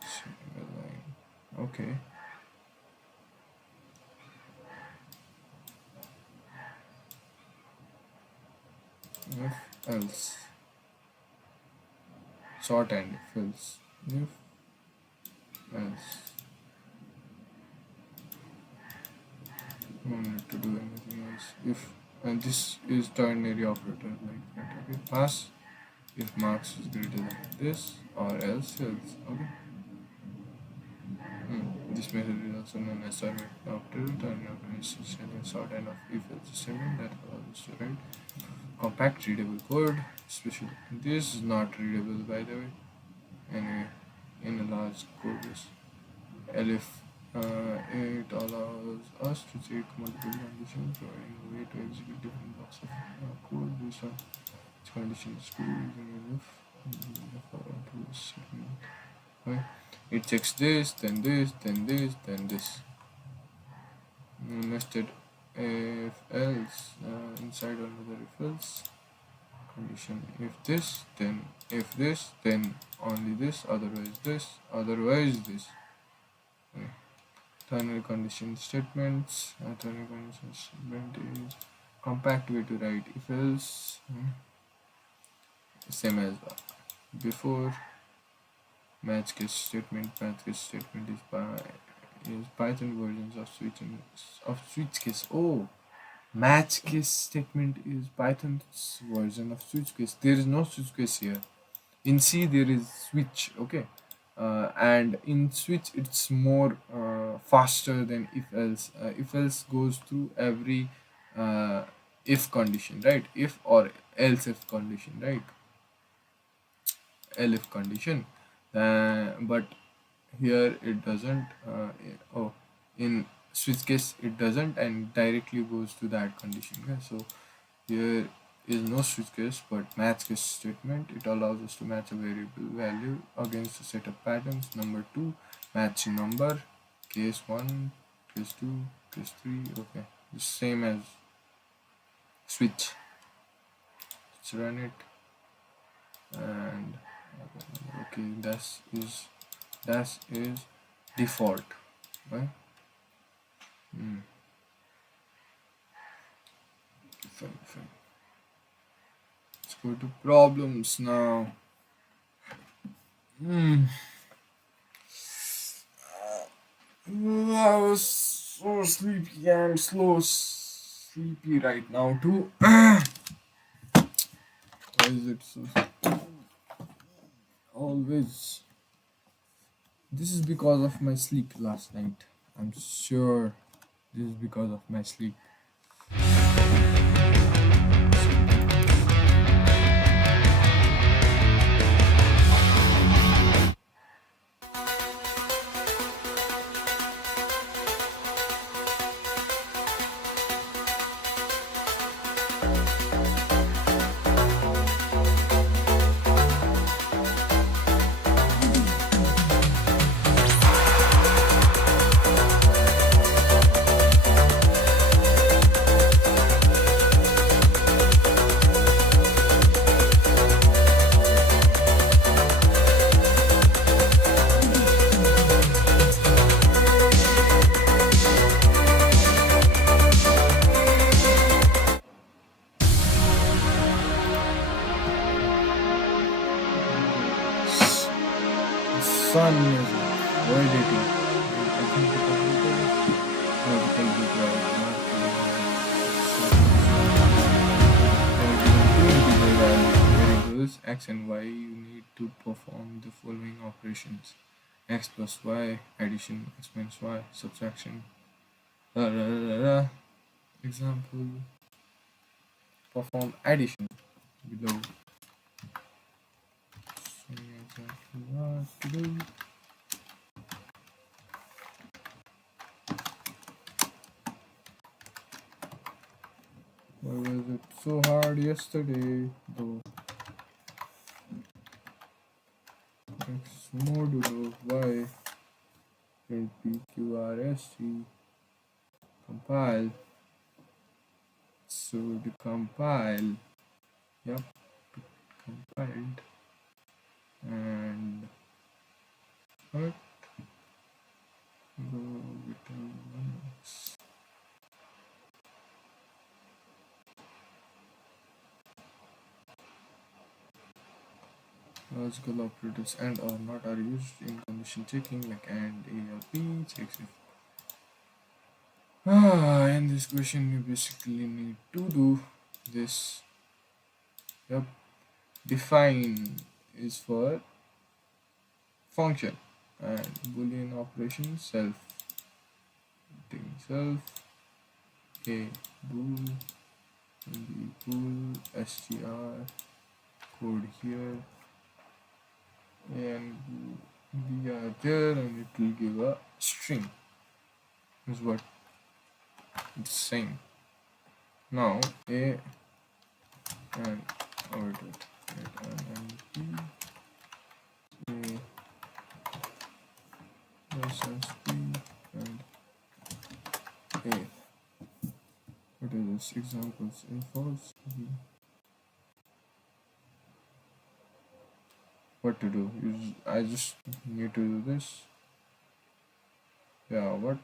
single line. Okay. If else, sort and if else, if else. No need to do anything else. If and this is ternary operator like that. Okay, pass if marks is greater than this or else. Okay. This method is also known as ternary operator. Ternary operator is sending sort and of if else statement that allows us to write compact readable code. Especially this is not readable by the way. Anyway, in a large code base. Elif it allows us to check multiple conditions, providing a way to execute different blocks of code based on its conditions true using Elif. Okay. It checks this, then this, then this, then this. Nested if else inside another if else condition. If this, then only this, otherwise this. Okay. Ternary condition statements. Ternary condition statement is compact way to write if else. Same as before. Match case statement. Match case statement is Python versions of switch case. Oh, match case statement is Python's version of switch case. There is no switch case here. In C there is switch. Okay. And in switch it's more faster than if else. If else goes through every if condition, right? If or else if condition, right? Elif condition, but here it doesn't. In switch case it doesn't and directly goes to that condition. Okay? So here is no switch case but match case statement. It allows us to match a variable value against a set of patterns. Number 2, match number, case 1, case 2, case 3. Okay, the same as switch. Let's run it and okay, that is default, right? Fine. Let's go to problems now. I was so sleepy. I'm sleepy right now too. Why is it so? Always. This is because of my sleep last night. I'm sure this is because of my sleep. Sun is validity. I think the logical bit variables x and y, you need to perform the following operations: x plus y, addition, x minus y, subtraction. Example: perform addition below. Showing exactly what to do. Why was it so hard yesterday, though? X modulo y print pqrst compile. So the compile, yep, compiled, and what? Go return once. Logical operators and or not are used in condition checking like and, a, or b. Checks if. In this question, you basically need to do this. Yep. Define is for function and boolean operation self. Thing self a bool b bool str code here and we are there, and it will give a string is what it's saying. Now a and over it and b a versus b and a. What is this? Examples in false. What to do? I just need to do this. Yeah, what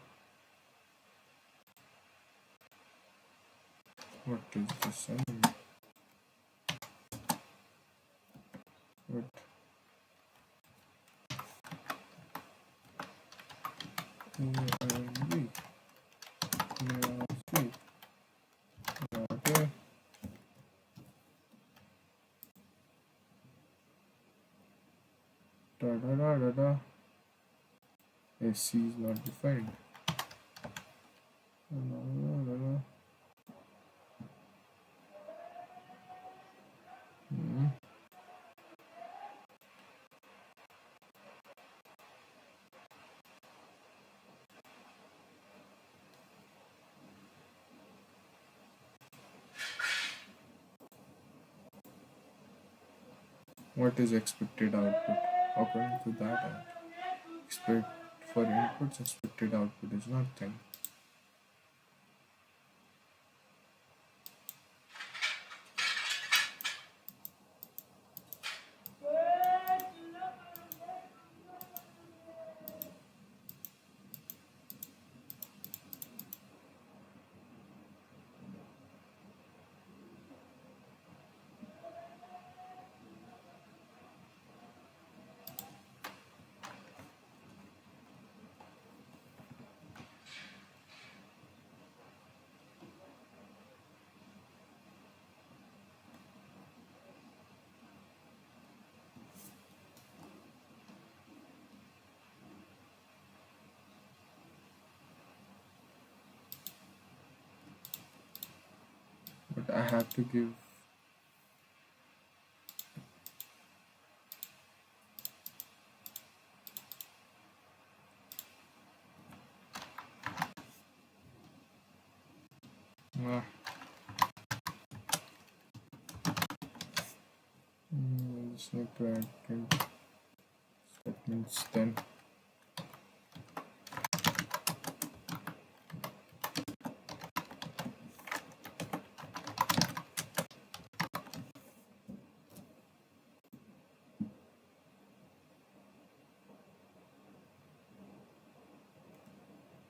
is this anyway? What? A and B. A and C. Okay. Da da da da da. A C is not defined. Da, da, da, da. Hmm. What is expected output? According to that, expect for inputs, expected output is nothing. But I have to give. Just need to add print statements then.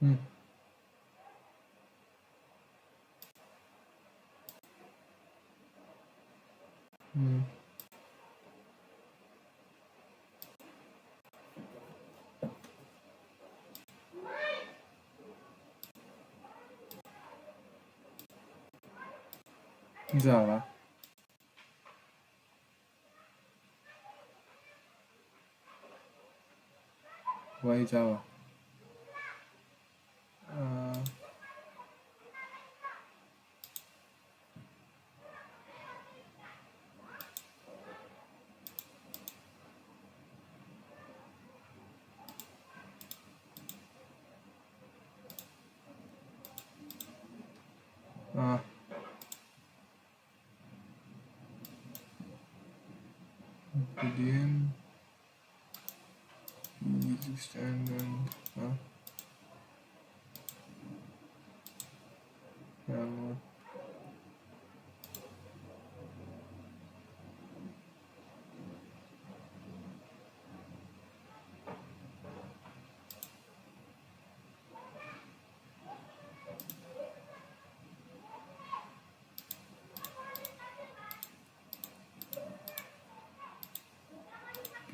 Hmm. Hmm. Java. Why Java? Uh, uh, Begin. Easy standard. Yeah,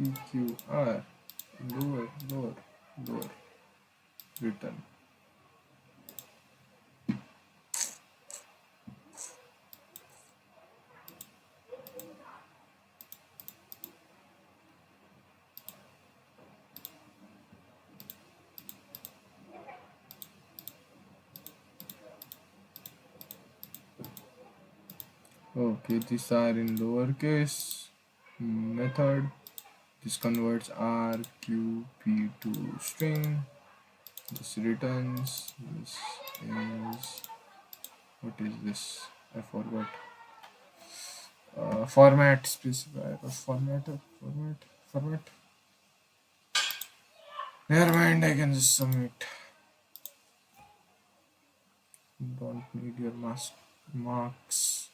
PQR. Lower. Return. Okay, these are in lowercase method. This converts RQP to string. This returns. This is, what is this? I forgot. Format specifier or format. Never mind, I can just submit. Don't need your marks. The marks.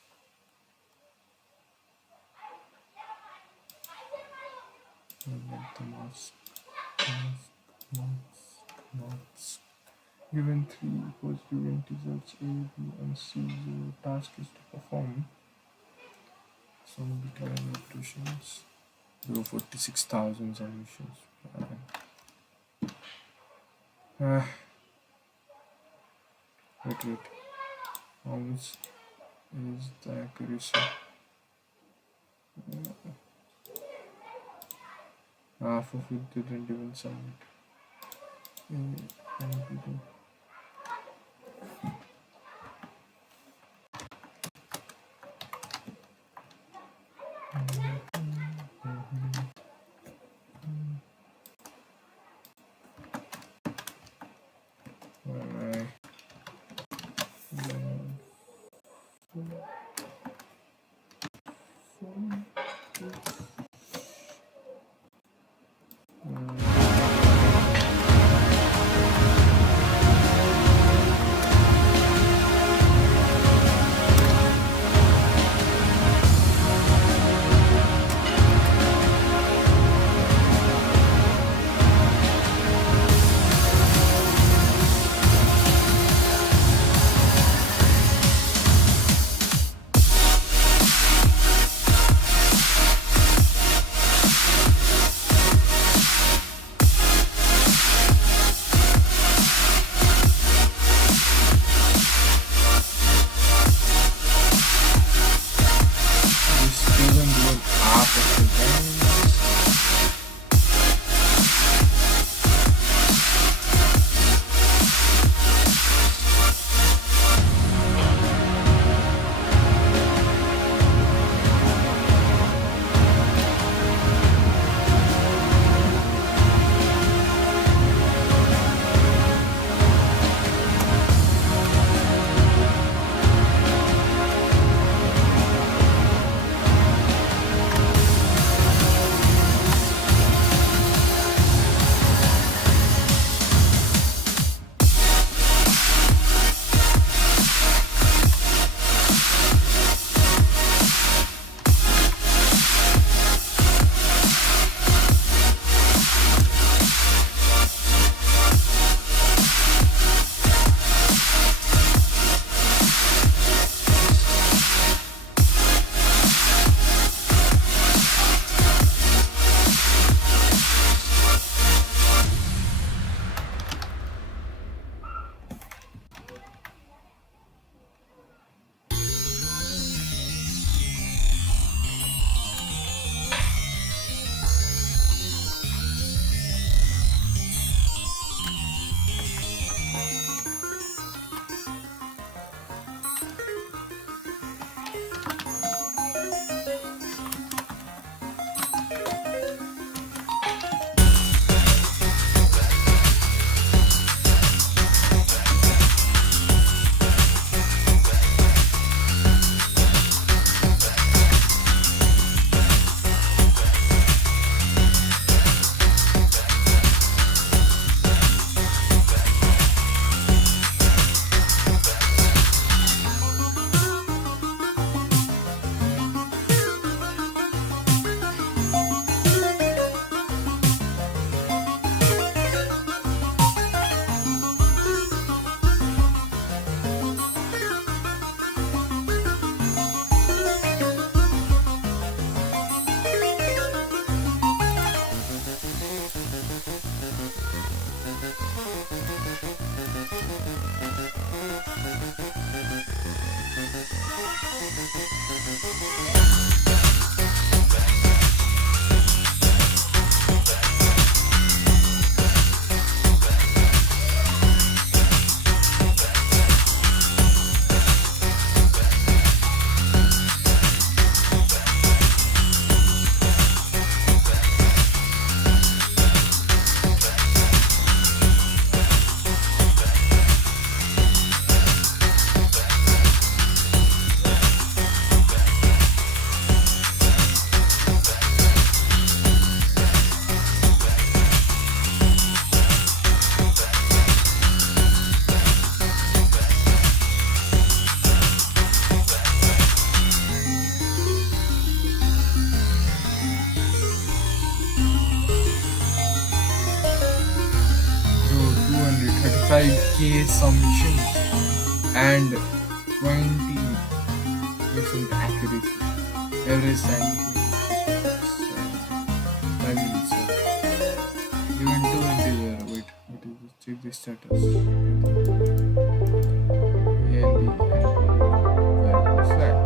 Given three positive integers A, B, and C, your task is to perform some decline operations. 46,000 solutions. Wait. How much is the accuracy? Half of it didn't even submit. Bro, 235K submission and 20% accuracy. Average time between 5 minutes. Even 2 integer. Wait, what is this? Check the status. ALB and Slack.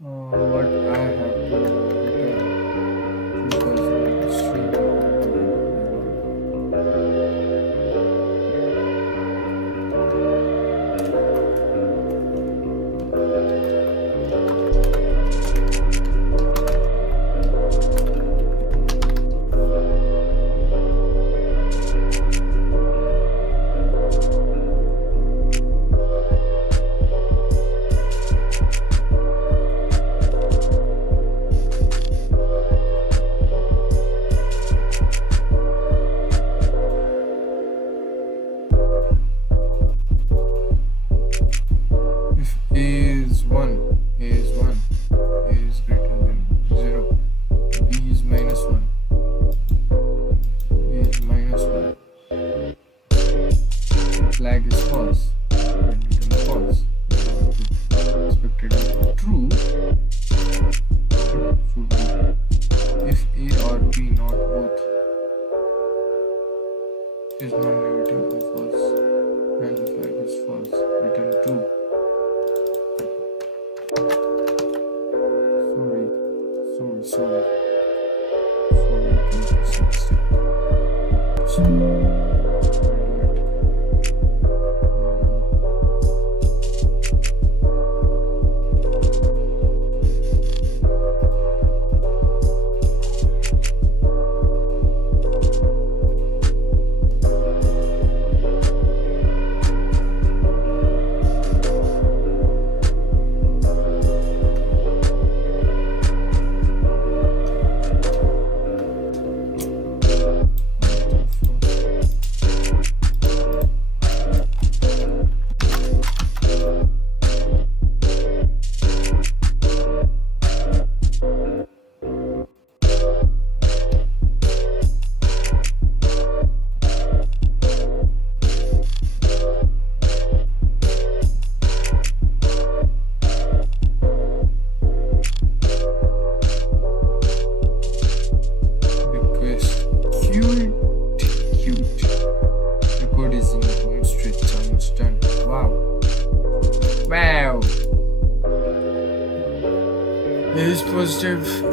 What I have to return because stream. If A is 1, A is 1, A is greater than 0, B is minus 1, A is minus 1, flag is false, and return false. Expected output true, should be. If A or B not both is non-negative or false, and the flag is false, return true. Sorry.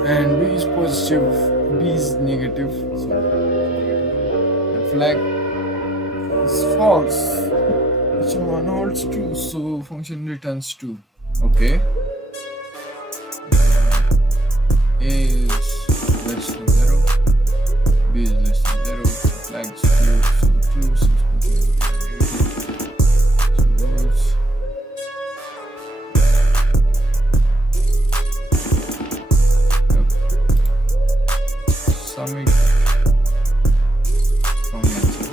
and B is positive, B is negative, sorry, and flag is false. Which one holds true? So function returns true. Okay. A is less than 0, B is less than 0, flag is true, so true, so function so holds. Yep. Summing from answer.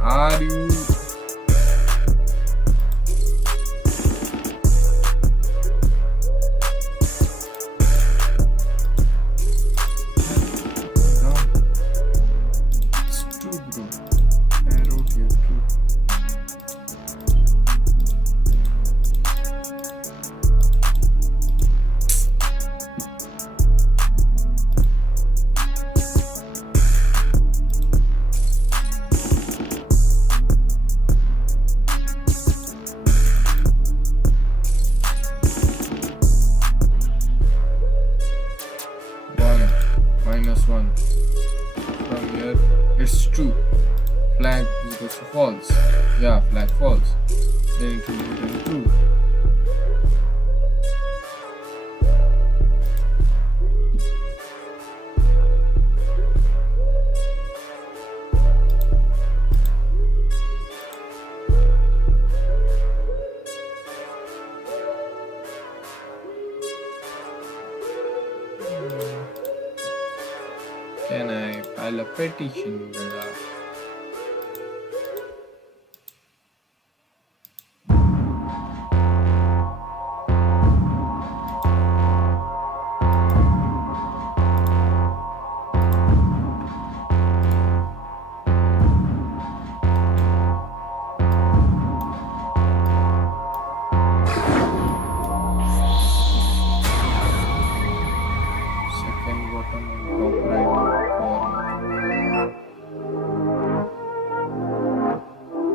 Are you no? It's true, bro. I wrote here true. -1 from here, it's true. Flag equals to false. Yeah, flag false. Then it will return true. Can I file a petition? Second button on top right corner.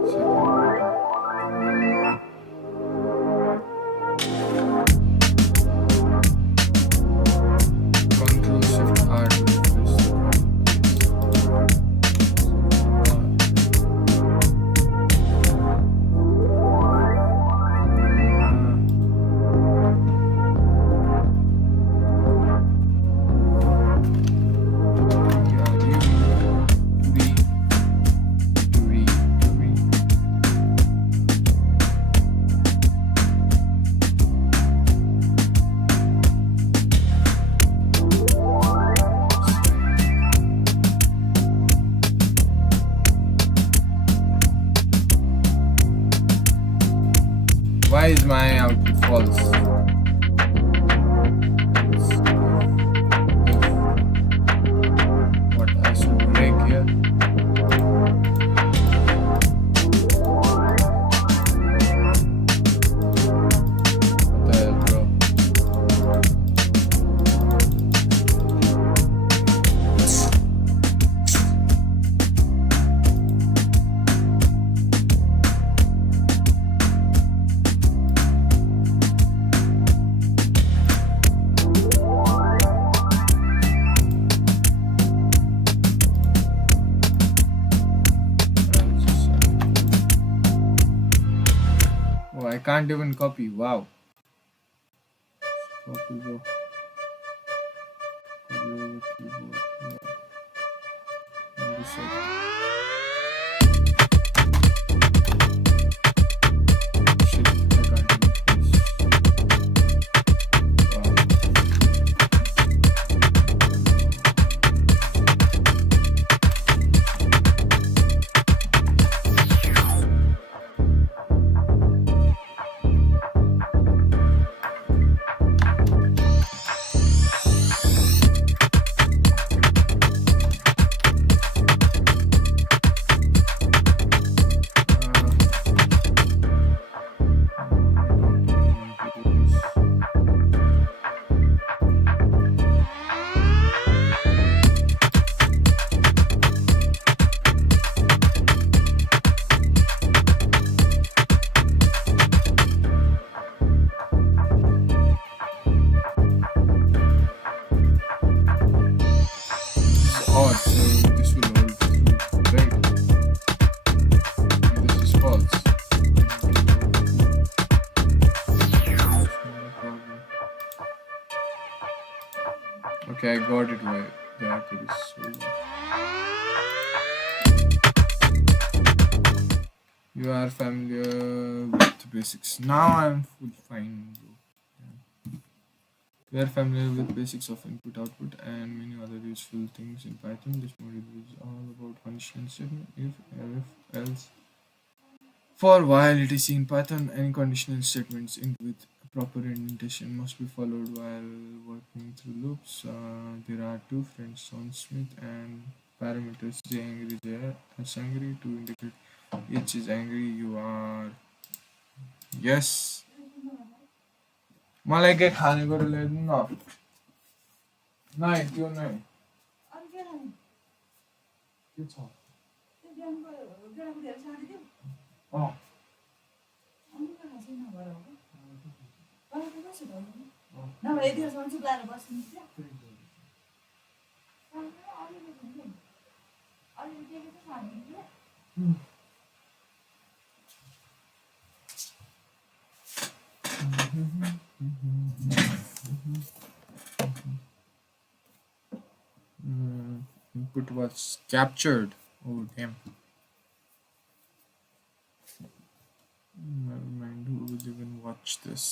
Second button. Control Shift R to refresh the Why is my output false? What I should break here? What the hell, bro? Oh, I can't even copy. Wow. Copy, bro. Copy over keyboard. Yeah. On this side. Shit, I can't even finish. Wow. So this will hold true, right? And this is false. No problem. Okay, I got it why the hacker is so low. You are familiar with basics. Now I'm full fine, bro. Yeah. We are familiar with basics of input output and many other useful things in Python. This module is all about conditional statement, if, else. For while it is in Python, any conditional statements in with proper indentation must be followed while working through loops. There are two friends, on Smith and parameters J angry, J S angry to indicate H is angry. You are yes. मलाई के खानेको ल्याइदिनु न नाइ त्यो नै के छ अँ Input was captured. Oh damn. Never mind, who will even watch this?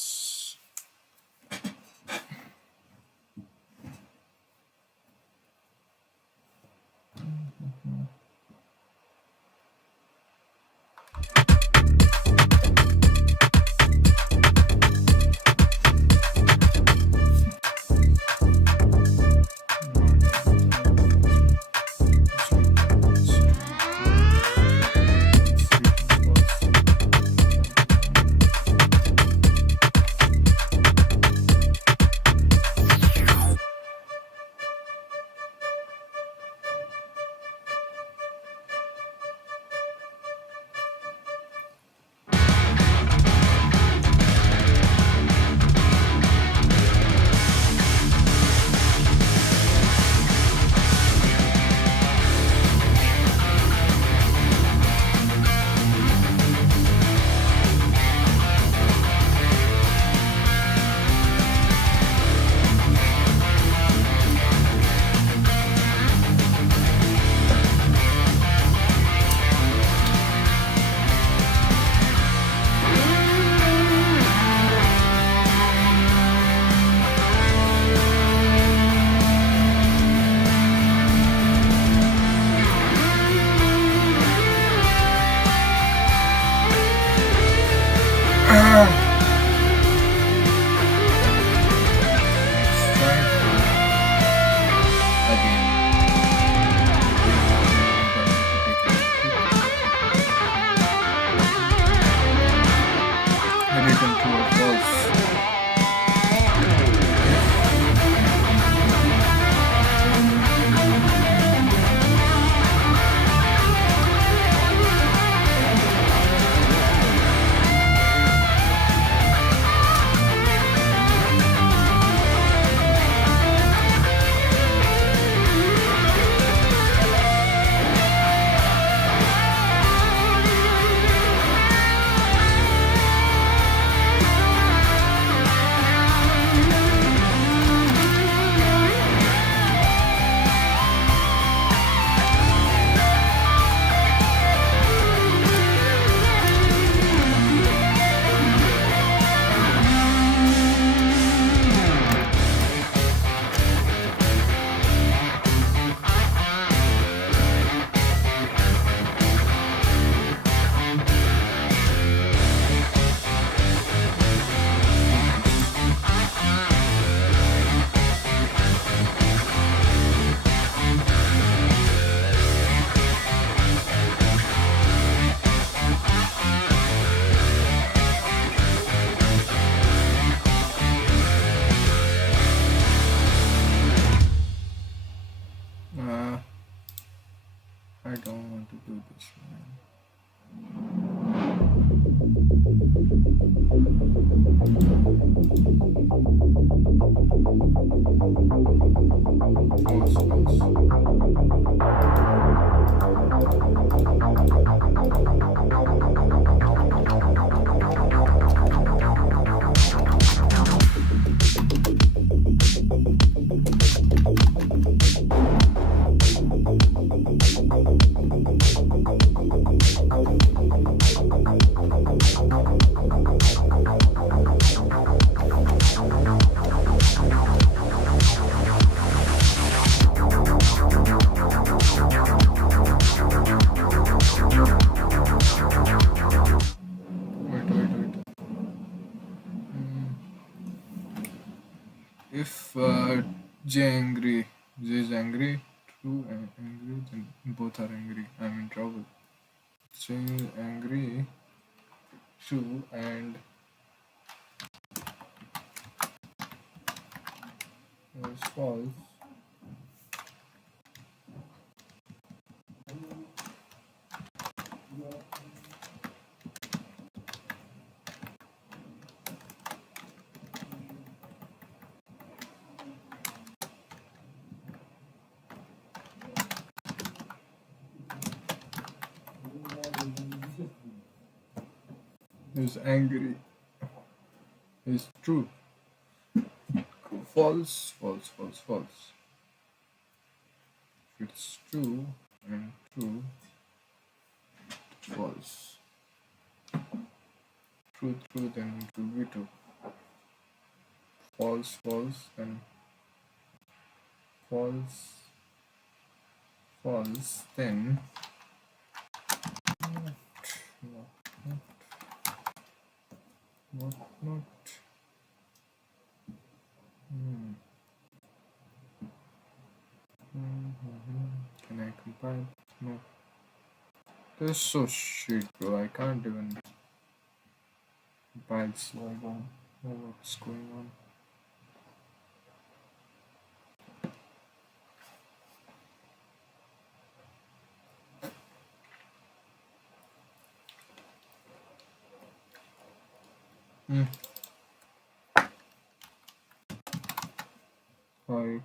I don't want to do this, man. False. J angry. J is angry. True and angry. Then both are angry. I'm in trouble. J is angry. True and is false. Is angry. Is true. False. False. False. False. If it's true and true, it's false. True. True. Then it will be true. False. False. Then false. False. Then not. Not. Hmm. Can I compile? No. This is so shit, bro. I can't even compile, so I don't know what's going on. Hi.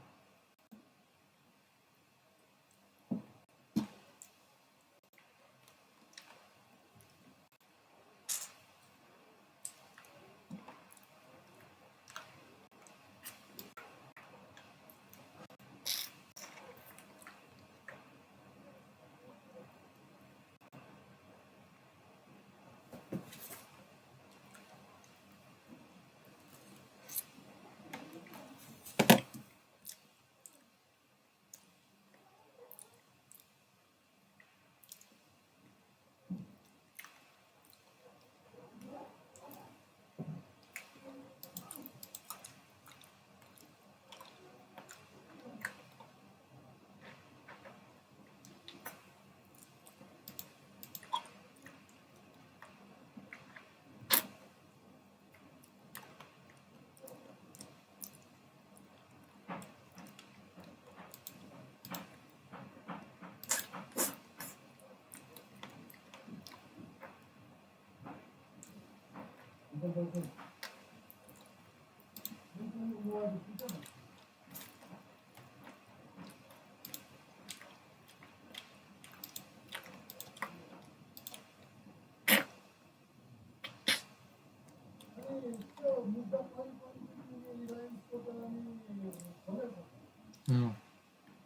No.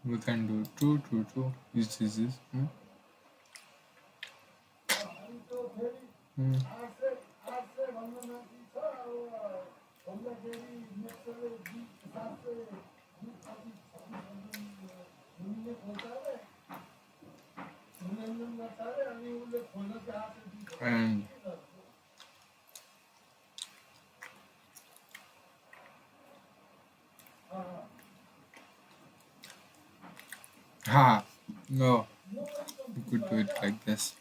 We can do true, true, true. Is. Hmm. And ha, no, we could do it like this.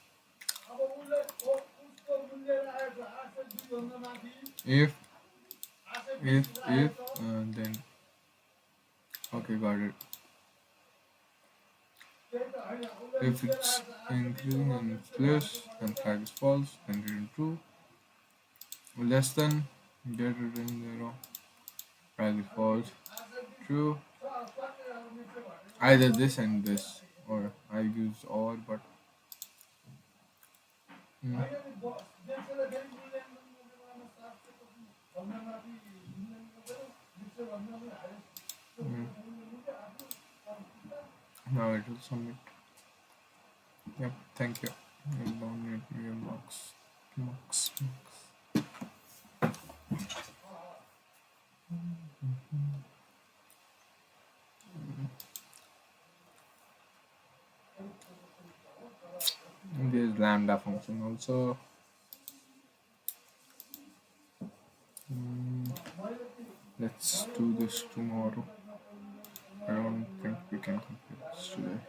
If, then okay, got it. If it's increasing and it's less, then flag is false, then return true. Less than, greater than 0, flag is false, true. Either this and this, or I use or, but mm, mm, now it will submit. Yep, thank you. You don't need me a box. There's lambda function also. Let's do this tomorrow. I don't think we can complete this today.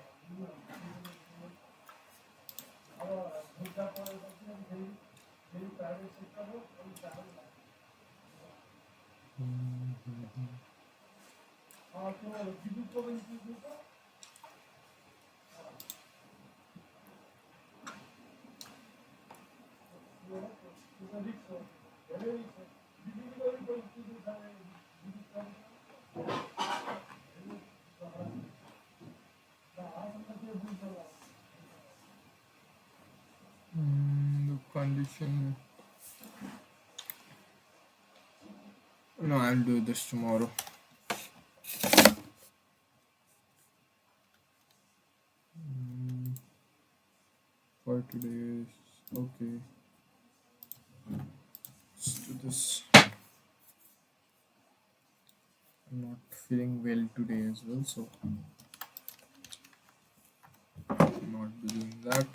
The condition. No, I'll do this tomorrow. For today, okay. Let's do this. I'm not feeling well today as well, so I'm not doing that.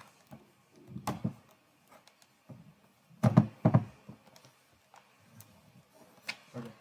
Okay.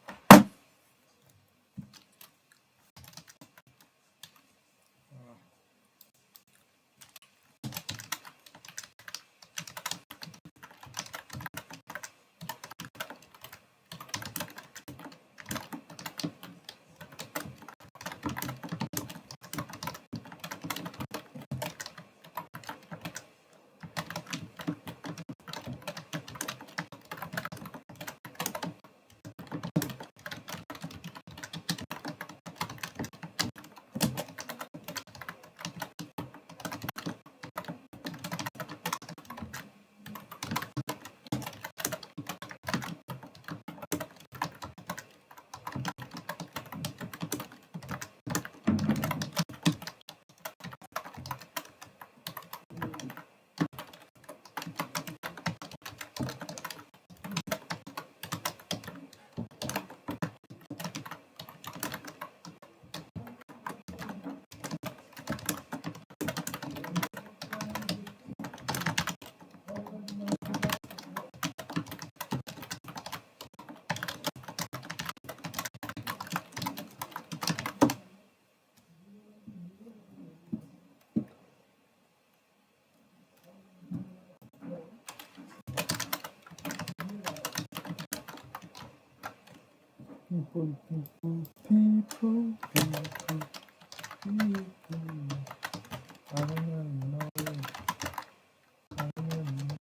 People, people, people, people, people. I don't know. I don't know.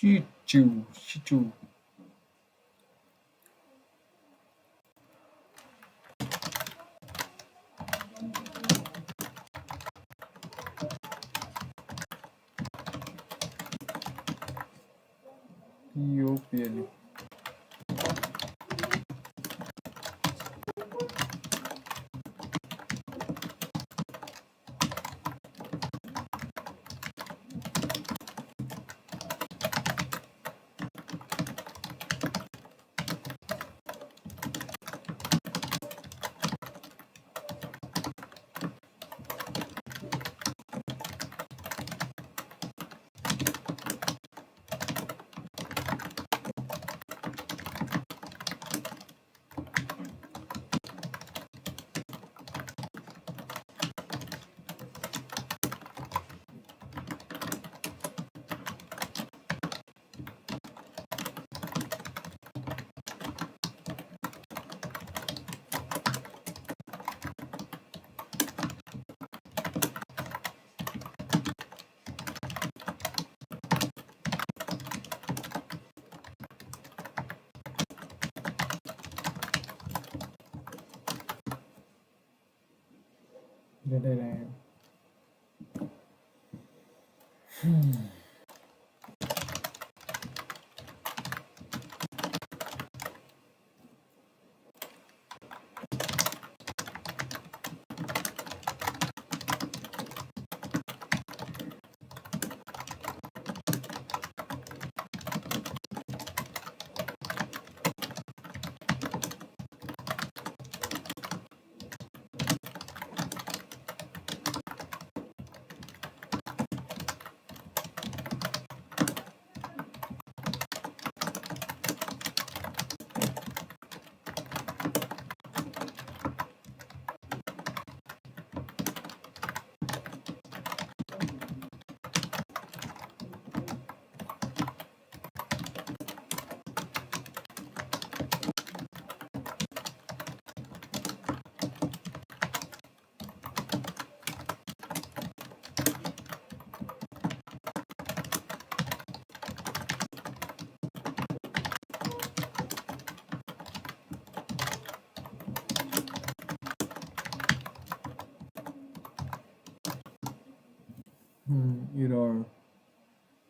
Chichu, chichu. P-O-P-L-E.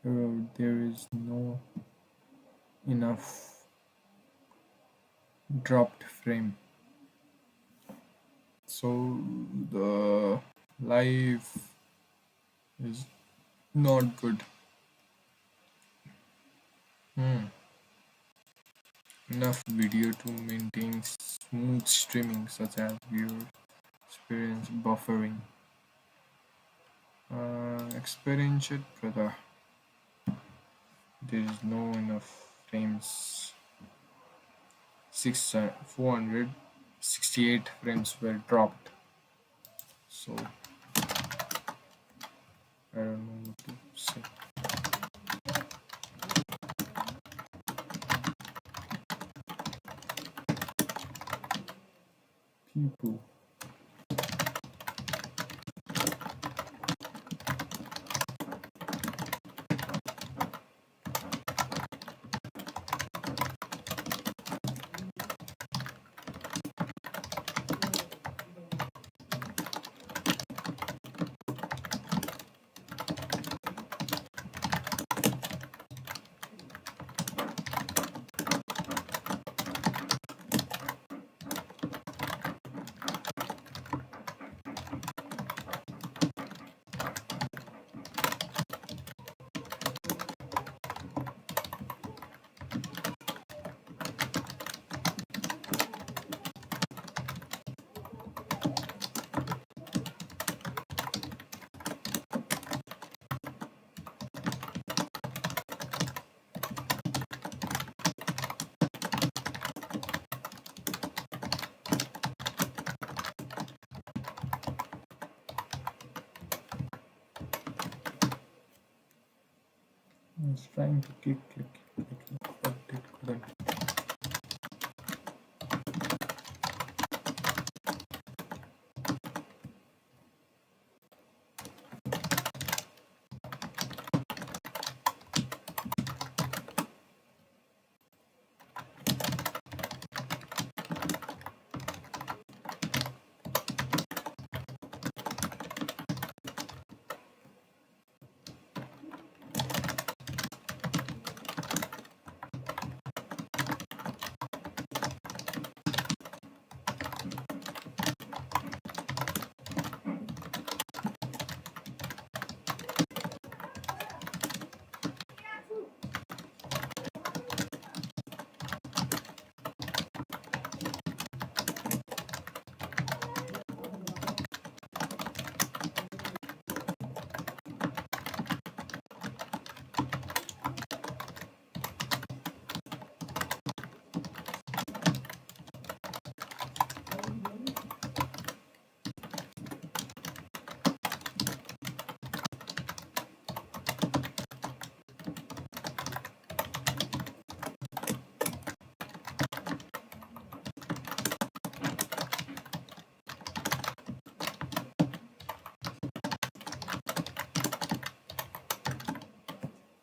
Error, there is no enough dropped frame. So the live is not good. Enough video to maintain smooth streaming, such as viewer experience buffering. Experience it, brother. There is no enough frames. 468 frames were dropped. So I don't know what to say. People. I was trying to click, but it couldn't.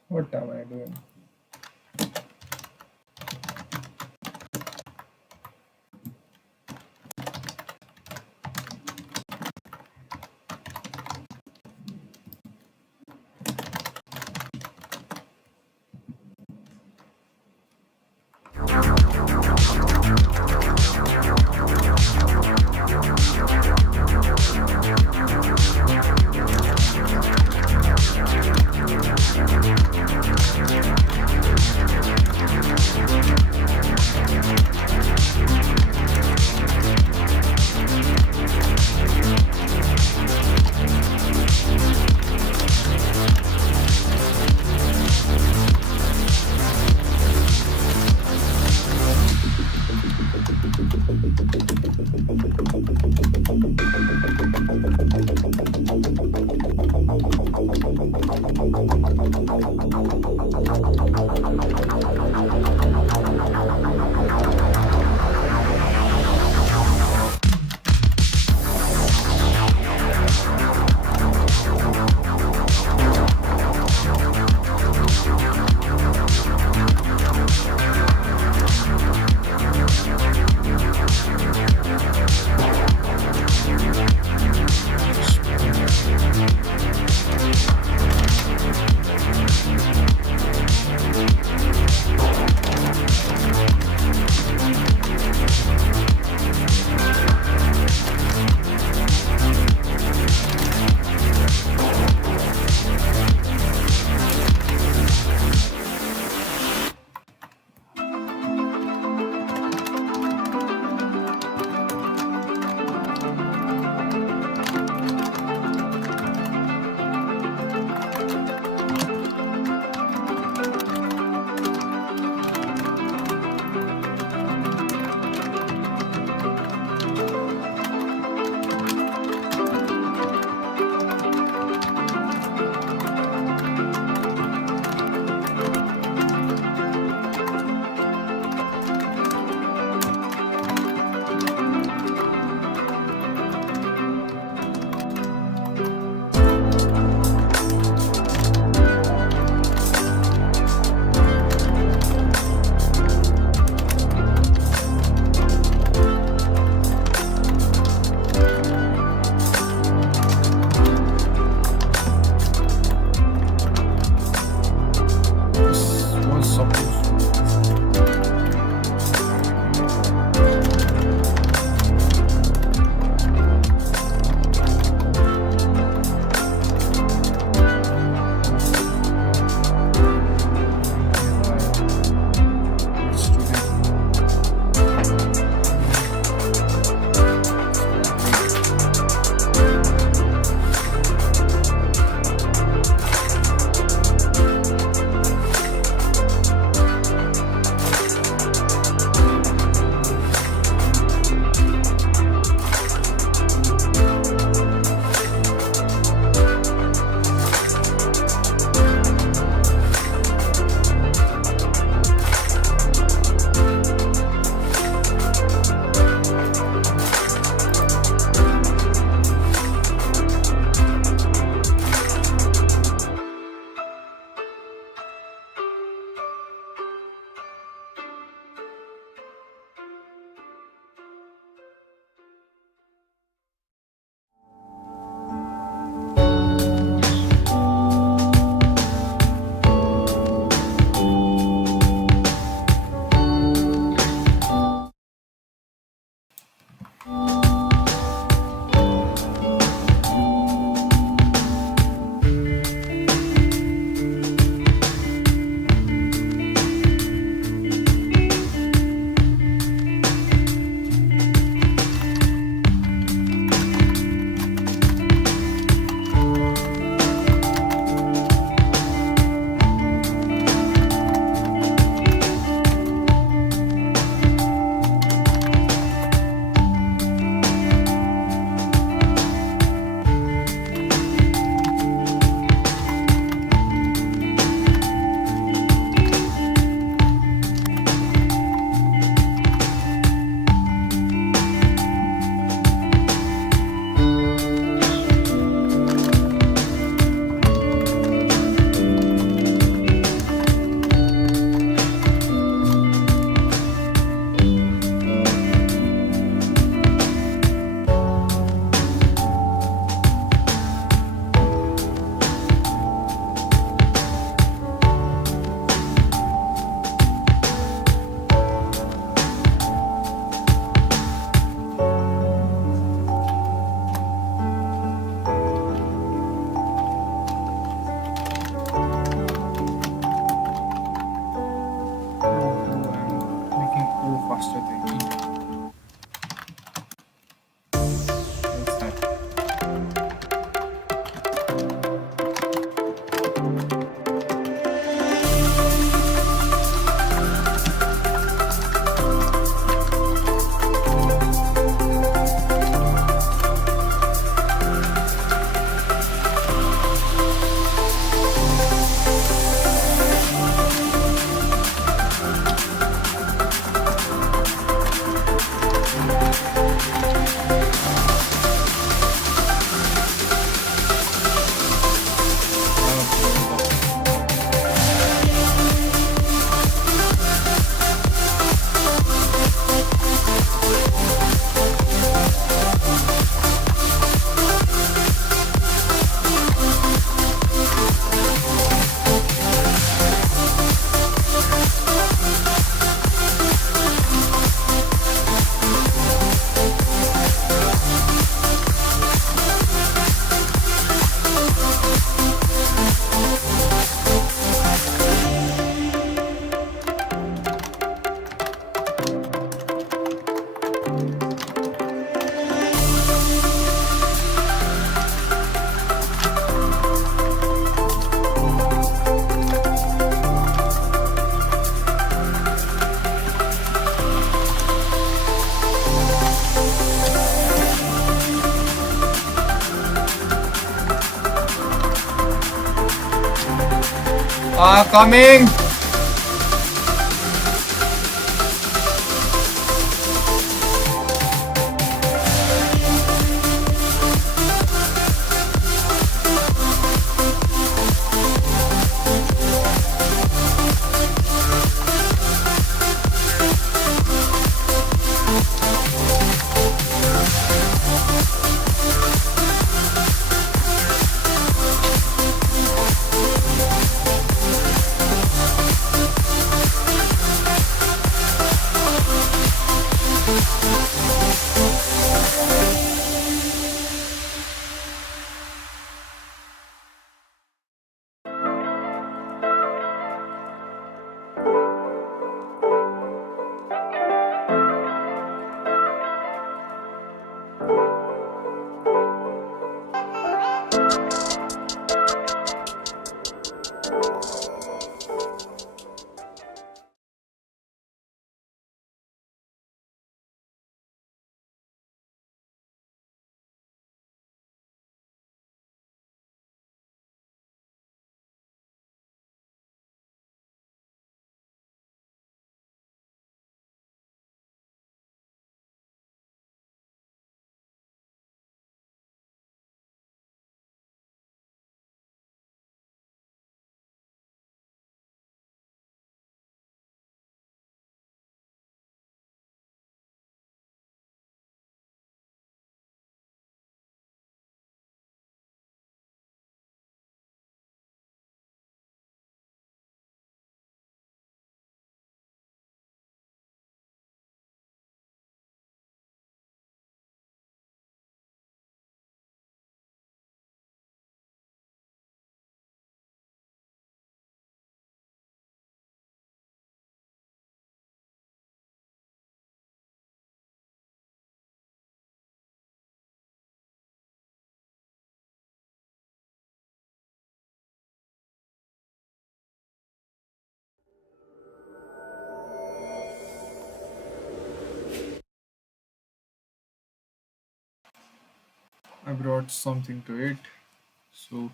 What am I doing? Coming! I brought something to eat, so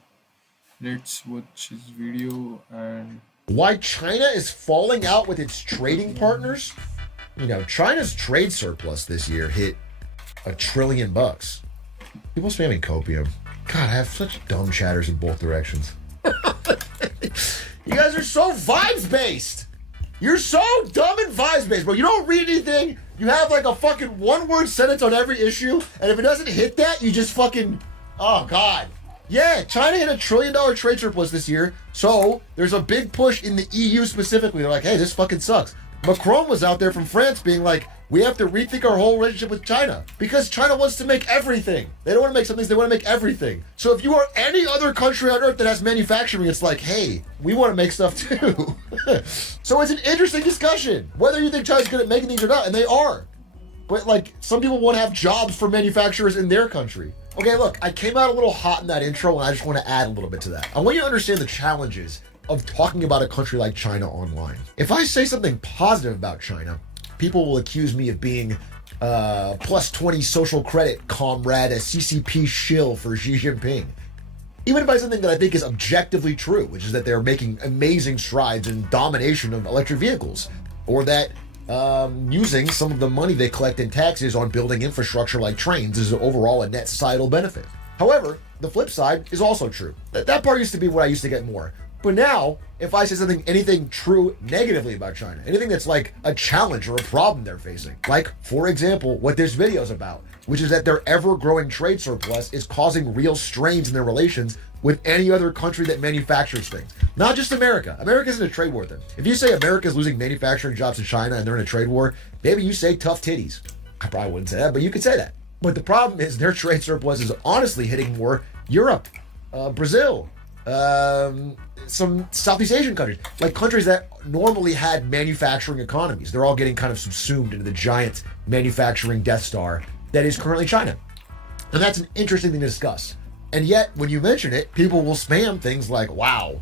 let's watch his video and Why China is falling out with its trading partners? You know, China's trade surplus this year hit $1 trillion. People spamming copium. God, I have such dumb chatters in both directions. You guys are so vibes based. You're so dumb and vibes based, bro. You don't read anything. You have like a fucking one-word sentence on every issue, and if it doesn't hit that, you just fucking, oh god. Yeah, China hit $1 trillion trade surplus this year, so there's a big push in the EU specifically. They're like, hey, this fucking sucks. Macron was out there from France being like, we have to rethink our whole relationship with China because China wants to make everything. They don't want to make some things, they want to make everything. So if you are any other country on earth that has manufacturing, it's like, hey, we want to make stuff too. So it's an interesting discussion, whether you think China's good at making things or not, and they are. But like, some people want to have jobs for manufacturers in their country. Okay, look, I came out a little hot in that intro, and I just want to add a little bit to that. I want you to understand the challenges of talking about a country like China online. If I say something positive about China, people will accuse me of being plus 20 social credit comrade, a CCP shill for Xi Jinping. Even if I say something that I think is objectively true, which is that they're making amazing strides in domination of electric vehicles, or that using some of the money they collect in taxes on building infrastructure like trains is overall a net societal benefit. However, the flip side is also true. That part used to be what I used to get more. But now, if I say anything true negatively about China, anything that's like a challenge or a problem they're facing, like, for example, what this video is about, which is that their ever-growing trade surplus is causing real strains in their relations with any other country that manufactures things. Not just America. America's in a trade war with them. If you say America's losing manufacturing jobs in China and they're in a trade war, maybe you say tough titties. I probably wouldn't say that, but you could say that. But the problem is their trade surplus is honestly hitting more Europe, Brazil, some Southeast Asian countries, like countries that normally had manufacturing economies. They're all getting kind of subsumed into the giant manufacturing Death Star that is currently China. And that's an interesting thing to discuss. And yet, when you mention it, people will spam things like, wow,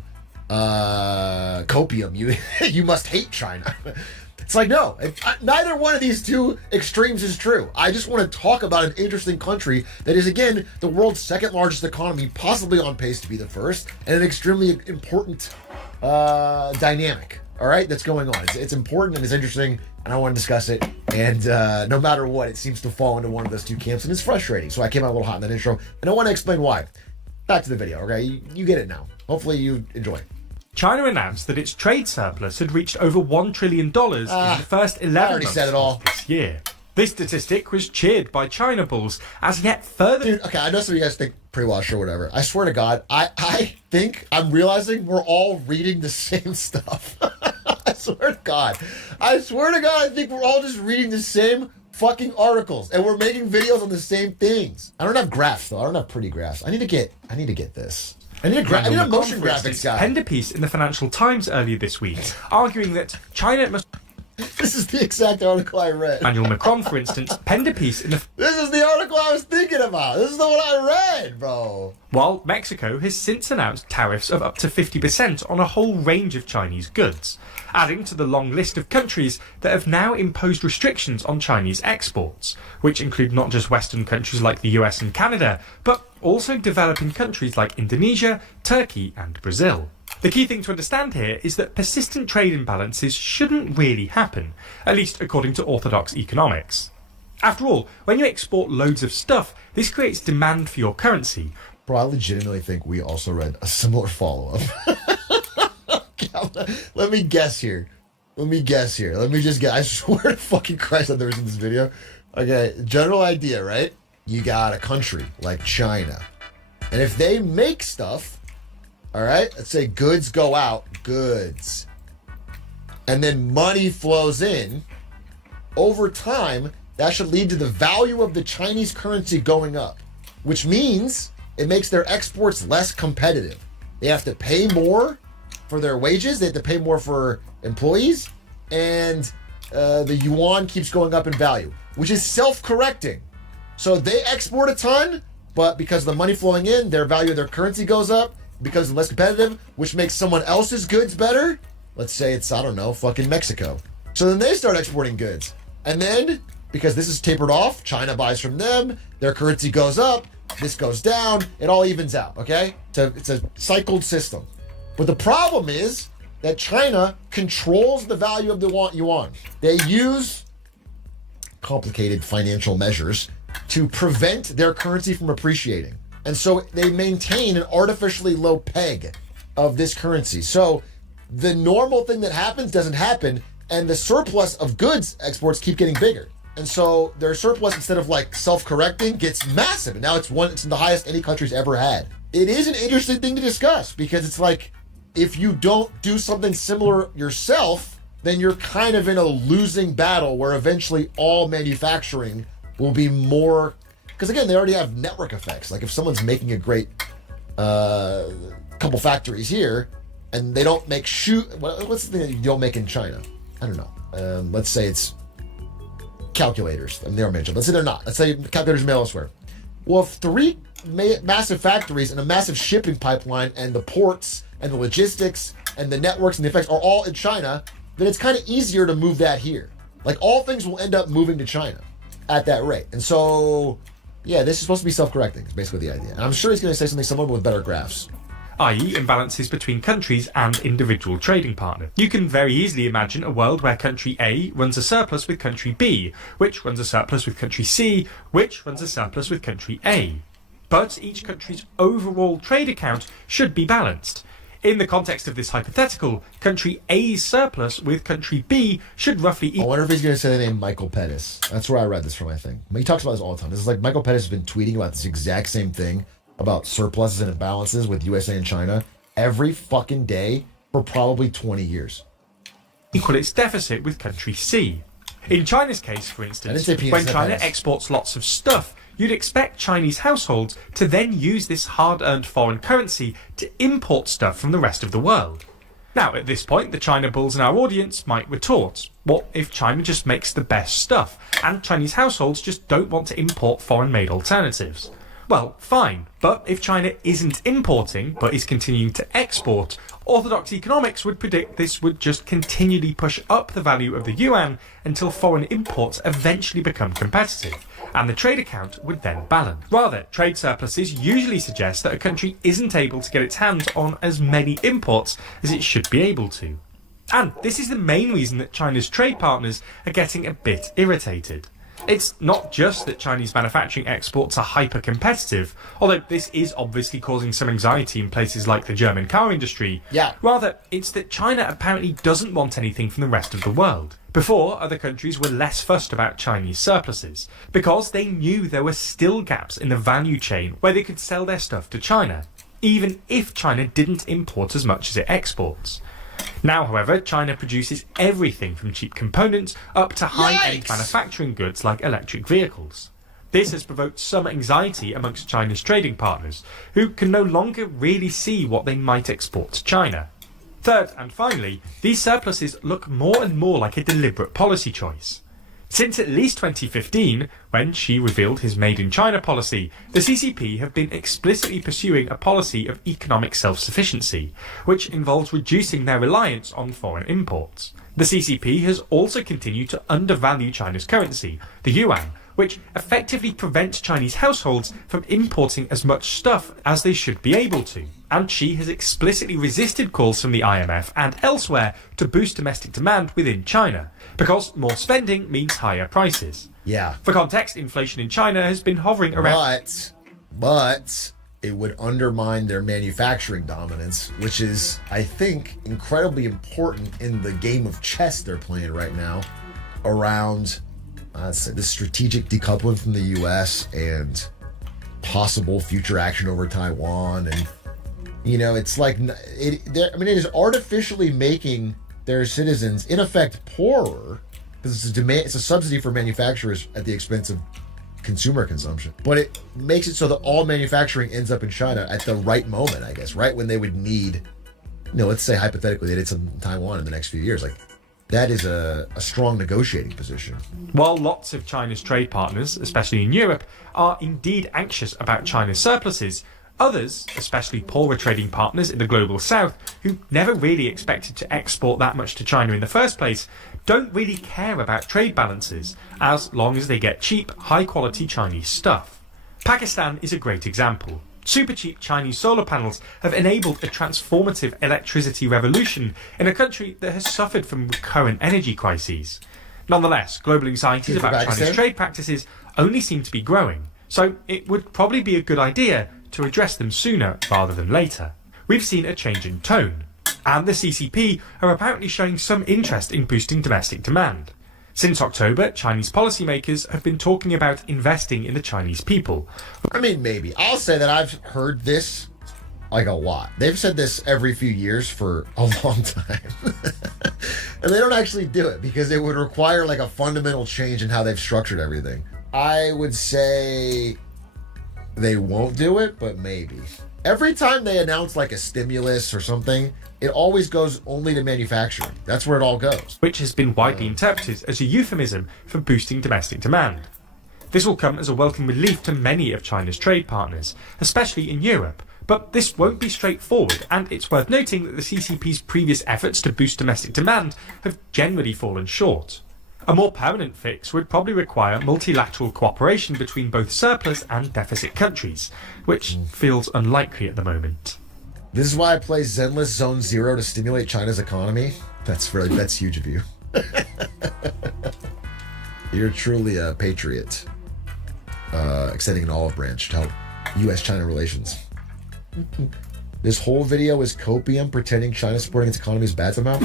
copium, you must hate China. It's like, no, neither one of these two extremes is true. I just want to talk about an interesting country that is, again, the world's second largest economy, possibly on pace to be the first, and an extremely important dynamic, all right, that's going on. It's important and it's interesting, and I want to discuss it. And no matter what, it seems to fall into one of those two camps, and it's frustrating. So I came out a little hot in that intro, and I want to explain why. Back to the video, okay? You get it now. Hopefully you enjoy. China announced that its trade surplus had reached over $1 trillion in the first 11 months of this year. This statistic was cheered by China bulls as yet further... Dude, okay, I know some of you guys think pre-wash or whatever. I swear to God, I think I'm realizing we're all reading the same stuff. I swear to God. I think we're all just reading the same fucking articles, and we're making videos on the same things. I don't have graphs, though. I don't have pretty graphs. I need to get this. I need a motion graphics guy. Penned a piece in the Financial Times earlier this week, arguing that China must... This is the exact article I read. Emmanuel Macron, for instance, penned a piece in the... This is the article I was thinking about. This is the one I read, bro. While Mexico has since announced tariffs of up to 50% on a whole range of Chinese goods, adding to the long list of countries that have now imposed restrictions on Chinese exports, which include not just Western countries like the US and Canada, but also developing countries like Indonesia, Turkey and Brazil. The key thing to understand here is that persistent trade imbalances shouldn't really happen, at least according to orthodox economics. After all, when you export loads of stuff, this creates demand for your currency. Bro, I legitimately think we also read a similar follow-up. Let me guess here. Let me just guess. I swear to fucking Christ I've never seen this video. Okay, general idea, right? You got a country like China. And if they make stuff, all right, let's say goods go out, goods. And then money flows in. Over time, that should lead to the value of the Chinese currency going up, which means it makes their exports less competitive. They have to pay more for their wages. They have to pay more for employees. And the yuan keeps going up in value, which is self-correcting. So they export a ton, but because of the money flowing in, their value of their currency goes up, becomes less competitive, which makes someone else's goods better. Let's say it's, I don't know, fucking Mexico. So then they start exporting goods. And then, because this is tapered off, China buys from them, their currency goes up, this goes down, it all evens out, okay? It's a cycled system. But the problem is that China controls the value of the yuan. They use complicated financial measures to prevent their currency from appreciating. And so they maintain an artificially low peg of this currency. So the normal thing that happens doesn't happen, and the surplus of goods exports keep getting bigger. And so their surplus, instead of like self-correcting, gets massive. And now it's the highest any country's ever had. It is an interesting thing to discuss, because it's like, if you don't do something similar yourself, then you're kind of in a losing battle where eventually all manufacturing will be more, because again, they already have network effects. Like if someone's making a great couple factories here and they don't make what's the thing that you don't make in China? I don't know. Let's say it's calculators. And they're mentioned. Let's say they're not. Let's say calculators made elsewhere. Well, if three massive factories and a massive shipping pipeline and the ports and the logistics and the networks and the effects are all in China, then it's kind of easier to move that here. Like all things will end up moving to China at that rate. And so, yeah, this is supposed to be self-correcting, is basically the idea. And I'm sure he's going to say something similar with better graphs. I.e. imbalances between countries and individual trading partners. You can very easily imagine a world where country A runs a surplus with country B, which runs a surplus with country C, which runs a surplus with country A. But each country's overall trade account should be balanced. In the context of this hypothetical, country A's surplus with country B should roughly equal... I wonder if he's going to say the name Michael Pettis. That's where I read this from, I think. He talks about this all the time. This is like Michael Pettis has been tweeting about this exact same thing, about surpluses and imbalances with USA and China every fucking day for probably 20 years. Equal its deficit with country C. In China's case, for instance, when China exports lots of stuff, you'd expect Chinese households to then use this hard-earned foreign currency to import stuff from the rest of the world. Now, at this point, the China bulls in our audience might retort, what if China just makes the best stuff, and Chinese households just don't want to import foreign-made alternatives? Well, fine, but if China isn't importing, but is continuing to export, orthodox economics would predict this would just continually push up the value of the yuan until foreign imports eventually become competitive, and the trade account would then balance. Rather, trade surpluses usually suggest that a country isn't able to get its hands on as many imports as it should be able to. And this is the main reason that China's trade partners are getting a bit irritated. It's not just that Chinese manufacturing exports are hyper-competitive, although this is obviously causing some anxiety in places like the German car industry. Yeah. Rather, it's that China apparently doesn't want anything from the rest of the world. Before, other countries were less fussed about Chinese surpluses, because they knew there were still gaps in the value chain where they could sell their stuff to China, even if China didn't import as much as it exports. Now, however, China produces everything from cheap components up to high-end manufacturing goods like electric vehicles. This has provoked some anxiety amongst China's trading partners, who can no longer really see what they might export to China. Third, and finally, these surpluses look more and more like a deliberate policy choice. Since at least 2015, when Xi revealed his Made in China policy, the CCP have been explicitly pursuing a policy of economic self-sufficiency, which involves reducing their reliance on foreign imports. The CCP has also continued to undervalue China's currency, the yuan, which effectively prevents Chinese households from importing as much stuff as they should be able to. And Xi has explicitly resisted calls from the IMF and elsewhere to boost domestic demand within China, because more spending means higher prices. Yeah. For context, inflation in China has been hovering around... But it would undermine their manufacturing dominance, which is, I think, incredibly important in the game of chess they're playing right now around the strategic decoupling from the U.S. and possible future action over Taiwan. And, you know, it's like, it is artificially making their citizens, in effect, poorer, because it's a subsidy for manufacturers at the expense of consumer consumption. But it makes it so that all manufacturing ends up in China at the right moment, I guess, right when they would need, let's say hypothetically they did some in Taiwan in the next few years. Like, that is a strong negotiating position. While lots of China's trade partners, especially in Europe, are indeed anxious about China's surpluses, others, especially poorer trading partners in the global south, who never really expected to export that much to China in the first place, don't really care about trade balances, as long as they get cheap, high-quality Chinese stuff. Pakistan is a great example. Super cheap Chinese solar panels have enabled a transformative electricity revolution in a country that has suffered from recurrent energy crises. Nonetheless, global anxieties about Chinese trade practices only seem to be growing, so it would probably be a good idea to address them sooner rather than later. We've seen a change in tone, and the CCP are apparently showing some interest in boosting domestic demand. Since October, Chinese policymakers have been talking about investing in the Chinese people. I mean, maybe. I'll say that I've heard this like a lot. They've said this every few years for a long time. And they don't actually do it because it would require like a fundamental change in how they've structured everything. I would say they won't do it, but maybe. Every time they announce like a stimulus or something, it always goes only to manufacturing. That's where it all goes. Which has been widely interpreted as a euphemism for boosting domestic demand. This will come as a welcome relief to many of China's trade partners, especially in Europe. But this won't be straightforward, and it's worth noting that the CCP's previous efforts to boost domestic demand have generally fallen short. A more permanent fix would probably require multilateral cooperation between both surplus and deficit countries, which feels unlikely at the moment. This is why I play Zenless Zone Zero to stimulate China's economy. That's huge of you. You're truly a patriot, extending an olive branch to help U.S.-China relations. This whole video is copium pretending China supporting its economy is bad somehow.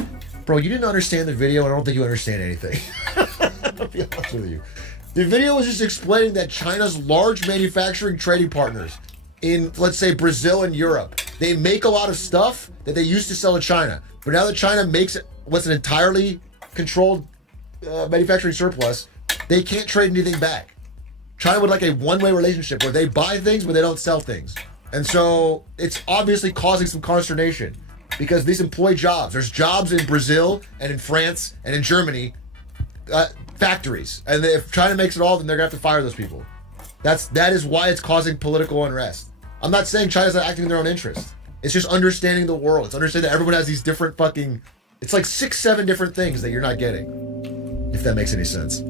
Bro, you didn't understand the video, and I don't think you understand anything. I'll be honest with you. The video was just explaining that China's large manufacturing trading partners in, let's say, Brazil and Europe, they make a lot of stuff that they used to sell to China. But now that China makes what's an entirely controlled manufacturing surplus, they can't trade anything back. China would like a one-way relationship where they buy things, but they don't sell things. And so it's obviously causing some consternation because these employ jobs. There's jobs in Brazil and in France and in Germany, factories. And if China makes it all, then they're going to have to fire those people. That is why it's causing political unrest. I'm not saying China's not acting in their own interest. It's just understanding the world. It's understanding that everyone has these different fucking... It's like 6, 7 different things that you're not getting. If that makes any sense.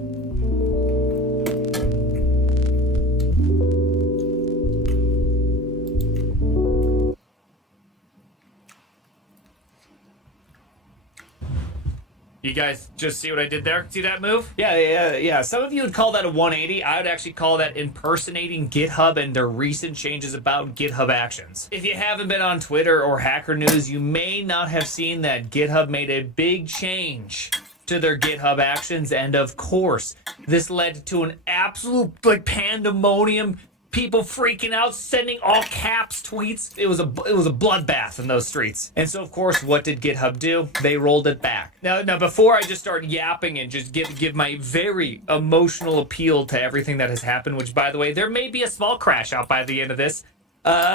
You guys just see what I did there? See that move? Yeah. Some of you would call that a 180. I would actually call that impersonating GitHub and their recent changes about GitHub Actions. If you haven't been on Twitter or Hacker News, you may not have seen that GitHub made a big change to their GitHub Actions, and of course, this led to an absolute pandemonium. People freaking out, sending all caps tweets. It was a bloodbath in those streets. And so, of course, what did GitHub do? They rolled it back. Now, before I just start yapping and just give my very emotional appeal to everything that has happened, which, by the way, there may be a small crash out by the end of this.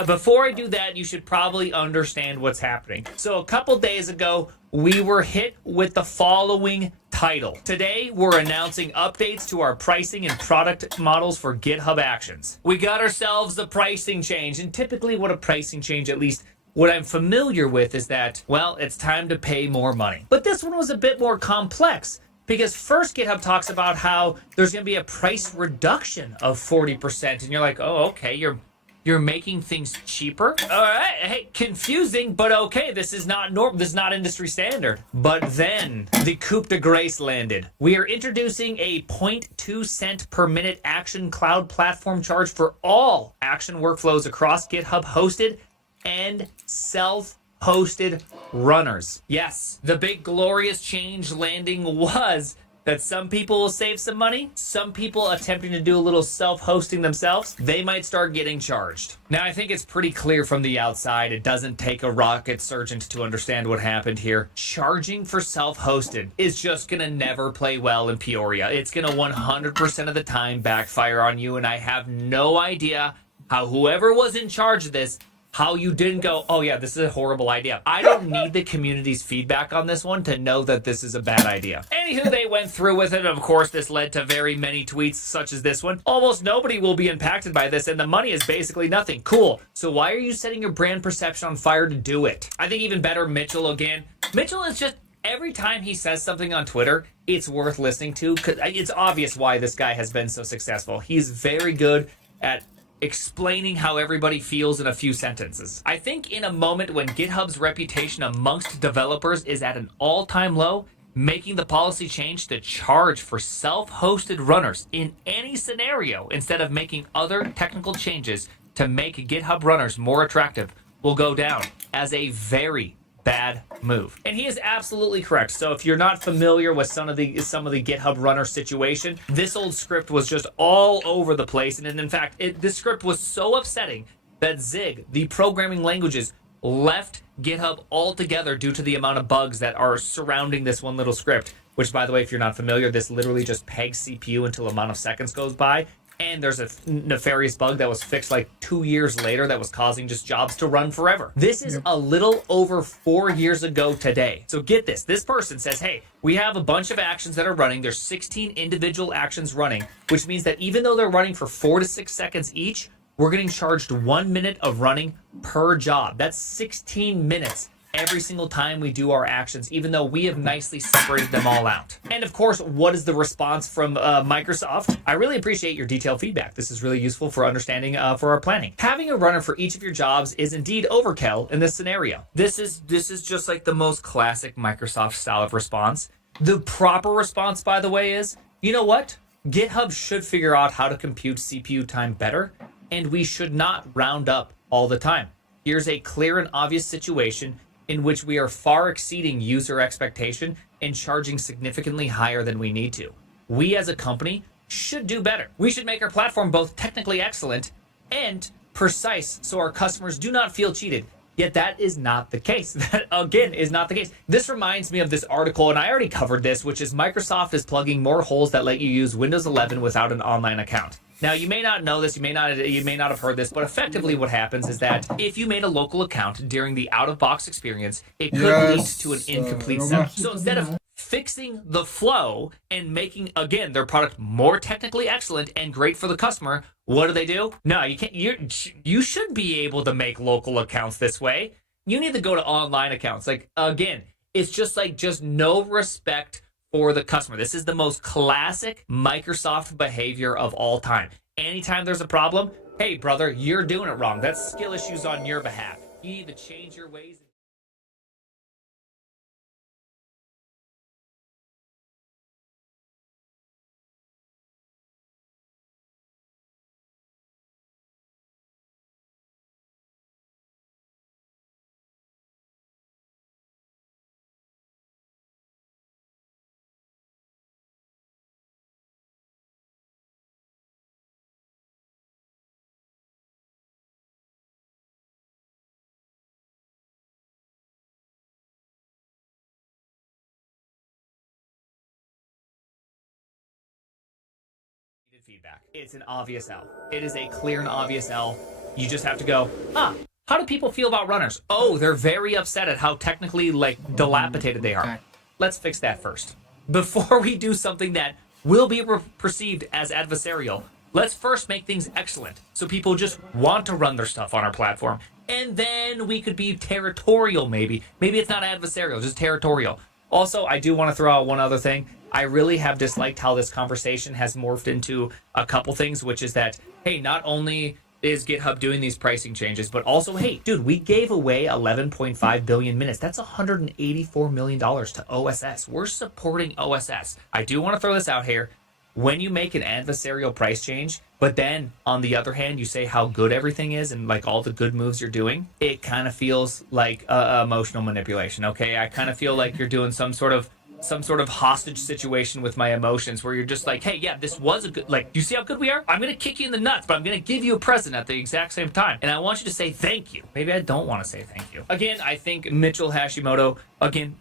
Before I do that, you should probably understand what's happening. So a couple days ago, we were hit with the following title. Today, we're announcing updates to our pricing and product models for GitHub Actions. We got ourselves the pricing change, and typically what a pricing change, at least what I'm familiar with, is that, well, it's time to pay more money. But this one was a bit more complex, because first GitHub talks about how there's going to be a price reduction of 40%, and you're like, oh, okay, you're making things cheaper? All right, hey, confusing, but okay, this is not this is not industry standard. But then the coup de grace landed. We are introducing a 0.2 cent per minute Action Cloud platform charge for all action workflows across GitHub hosted and self-hosted runners. Yes, the big glorious change landing was that some people will save some money. Some people attempting to do a little self-hosting themselves, they might start getting charged. Now, I think it's pretty clear from the outside. It doesn't take a rocket surgeon to understand what happened here. Charging for self-hosted is just gonna never play well in Peoria. It's gonna 100% of the time backfire on you, and I have no idea how whoever was in charge of this, how you didn't go, oh yeah, this is a horrible idea. I don't need the community's feedback on this one to know that this is a bad idea. Anywho, they went through with it. Of course, this led to very many tweets such as this one. Almost nobody will be impacted by this, and the money is basically nothing. Cool. So why are you setting your brand perception on fire to do it? I think even better, Mitchell again. Mitchell is just, every time he says something on Twitter, it's worth listening to, because it's obvious why this guy has been so successful. He's very good at explaining how everybody feels in a few sentences. I think in a moment when GitHub's reputation amongst developers is at an all-time low, making the policy change to charge for self-hosted runners in any scenario instead of making other technical changes to make GitHub runners more attractive will go down as a very bad move. And he is absolutely correct. So if you're not familiar with some of the GitHub runner situation, this old script was just all over the place. And in fact, this script was so upsetting that Zig, the programming languages, left GitHub altogether due to the amount of bugs that are surrounding this one little script. Which, by the way, if you're not familiar, this literally just pegs CPU until amount of seconds goes by. And there's a nefarious bug that was fixed like 2 years later that was causing just jobs to run forever. This is a little over 4 years ago today. So get this. This person says, hey, we have a bunch of actions that are running. There's 16 individual actions running, which means that even though they're running for 4 to 6 seconds each, we're getting charged 1 minute of running per job. That's 16 minutes every single time we do our actions, even though we have nicely separated them all out. And of course, what is the response from Microsoft? I really appreciate your detailed feedback. This is really useful for understanding for our planning. Having a runner for each of your jobs is indeed overkill in this scenario. This is just like the most classic Microsoft style of response. The proper response, by the way, is, you know what? GitHub should figure out how to compute CPU time better, and we should not round up all the time. Here's a clear and obvious situation in which we are far exceeding user expectation and charging significantly higher than we need to. We as a company should do better. We should make our platform both technically excellent and precise so our customers do not feel cheated. Yet that is not the case. That, again, is not the case. This reminds me of this article, and I already covered this, which is Microsoft is plugging more holes that let you use Windows 11 without an online account. Now, you may not know this, you may not have heard this, but effectively what happens is that if you made a local account during the out-of-box experience, it could lead to an incomplete setup. So instead of fixing the flow and making, again, their product more technically excellent and great for the customer, what do? No, you can't. You should be able to make local accounts this way. You need to go to online accounts. Like, again, it's just no respect for the customer. This is the most classic Microsoft behavior of all time. Anytime there's a problem, hey, brother, you're doing it wrong. That's skill issues on your behalf. You need to change your ways. Feedback. It's an obvious L. It is a clear and obvious L. You just have to go, how do people feel about runners? Oh, they're very upset at how technically, dilapidated they are. Let's fix that first. Before we do something that will be perceived as adversarial, let's first make things excellent so people just want to run their stuff on our platform. And then we could be territorial, maybe. Maybe it's not adversarial, just territorial. Also, I do want to throw out one other thing. I really have disliked how this conversation has morphed into a couple things, which is that, hey, not only is GitHub doing these pricing changes, but also, hey, dude, we gave away 11.5 billion minutes. That's $184 million to OSS. We're supporting OSS. I do want to throw this out here. When you make an adversarial price change, but then on the other hand, you say how good everything is and all the good moves you're doing, it kind of feels like emotional manipulation. Okay, I kind of feel like you're doing some sort of hostage situation with my emotions where you're just like, hey, yeah, this was a good, you see how good we are? I'm going to kick you in the nuts, but I'm going to give you a present at the exact same time. And I want you to say thank you. Maybe I don't want to say thank you. Again, I think Mitchell Hashimoto, again,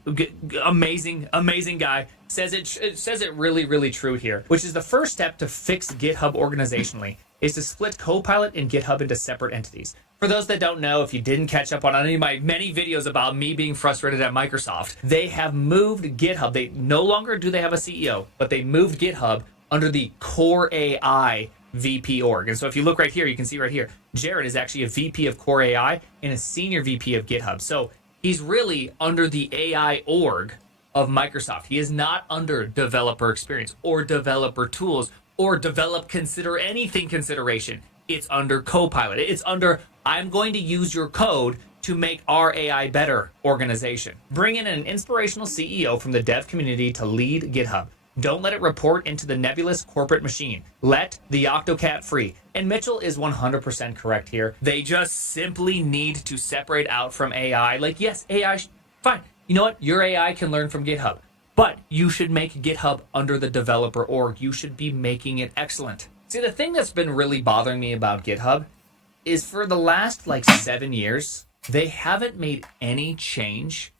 amazing guy, says it really, really true here, which is the first step to fix GitHub organizationally is to split Copilot and GitHub into separate entities. For those that don't know, if you didn't catch up on any of my many videos about me being frustrated at Microsoft, they have moved GitHub. They no longer do they have a CEO, but they moved GitHub under the Core AI VP org. And so if you look right here, you can see right here, Jared is actually a VP of Core AI and a senior VP of GitHub. So he's really under the AI org of Microsoft. He is not under developer experience or developer tools or consideration. It's under Copilot. It's under, I'm going to use your code to make our AI better organization. Bring in an inspirational CEO from the dev community to lead GitHub. Don't let it report into the nebulous corporate machine. Let the Octocat free. And Mitchell is 100% correct here. They just simply need to separate out from AI. Yes, AI, fine. You know what? Your AI can learn from GitHub. But you should make GitHub under the developer org. You should be making it excellent. See, the thing that's been really bothering me about GitHub is for the last 7 years, they haven't made any change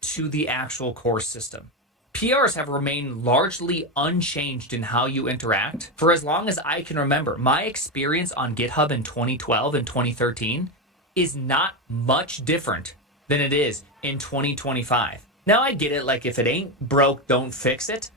to the actual core system. PRs have remained largely unchanged in how you interact for as long as I can remember. My experience on GitHub in 2012 and 2013 is not much different than it is in 2025. Now I get it, if it ain't broke, don't fix it.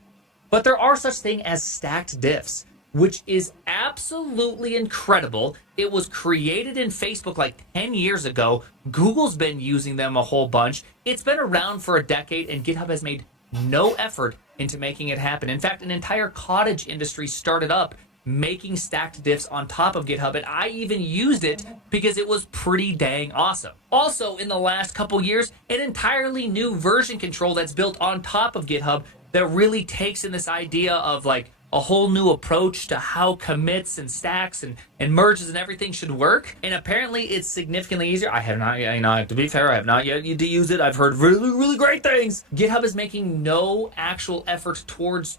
But there are such things as stacked diffs, which is absolutely incredible. It was created in Facebook 10 years ago. Google's been using them a whole bunch. It's been around for a decade, and GitHub has made no effort into making it happen. In fact, an entire cottage industry started up making stacked diffs on top of GitHub, and I even used it because it was pretty dang awesome. Also, in the last couple years, an entirely new version control that's built on top of GitHub that really takes in this idea of a whole new approach to how commits and stacks and merges and everything should work. And apparently it's significantly easier. I have not, to be fair, I have not yet to use it. I've heard really, really great things. GitHub is making no actual effort towards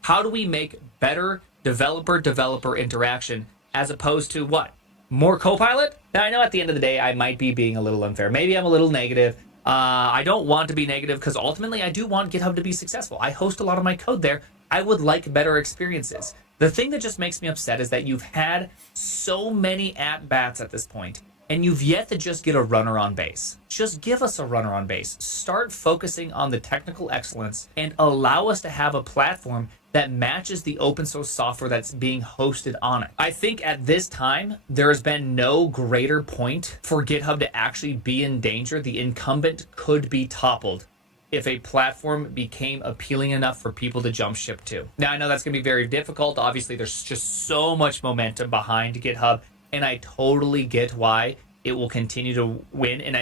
how do we make better developer interaction as opposed to what? More Copilot? Now I know at the end of the day, I might be being a little unfair. Maybe I'm a little negative. I don't want to be negative because ultimately I do want GitHub to be successful. I host a lot of my code there. I would like better experiences. The thing that just makes me upset is that you've had so many at-bats at this point and you've yet to just get a runner on base. Just give us a runner on base. Start focusing on the technical excellence and allow us to have a platform that matches the open source software that's being hosted on it. I think at this time, there has been no greater point for GitHub to actually be in danger. The incumbent could be toppled if a platform became appealing enough for people to jump ship to. Now, I know that's going to be very difficult. Obviously, there's just so much momentum behind GitHub, and I totally get why it will continue to win. And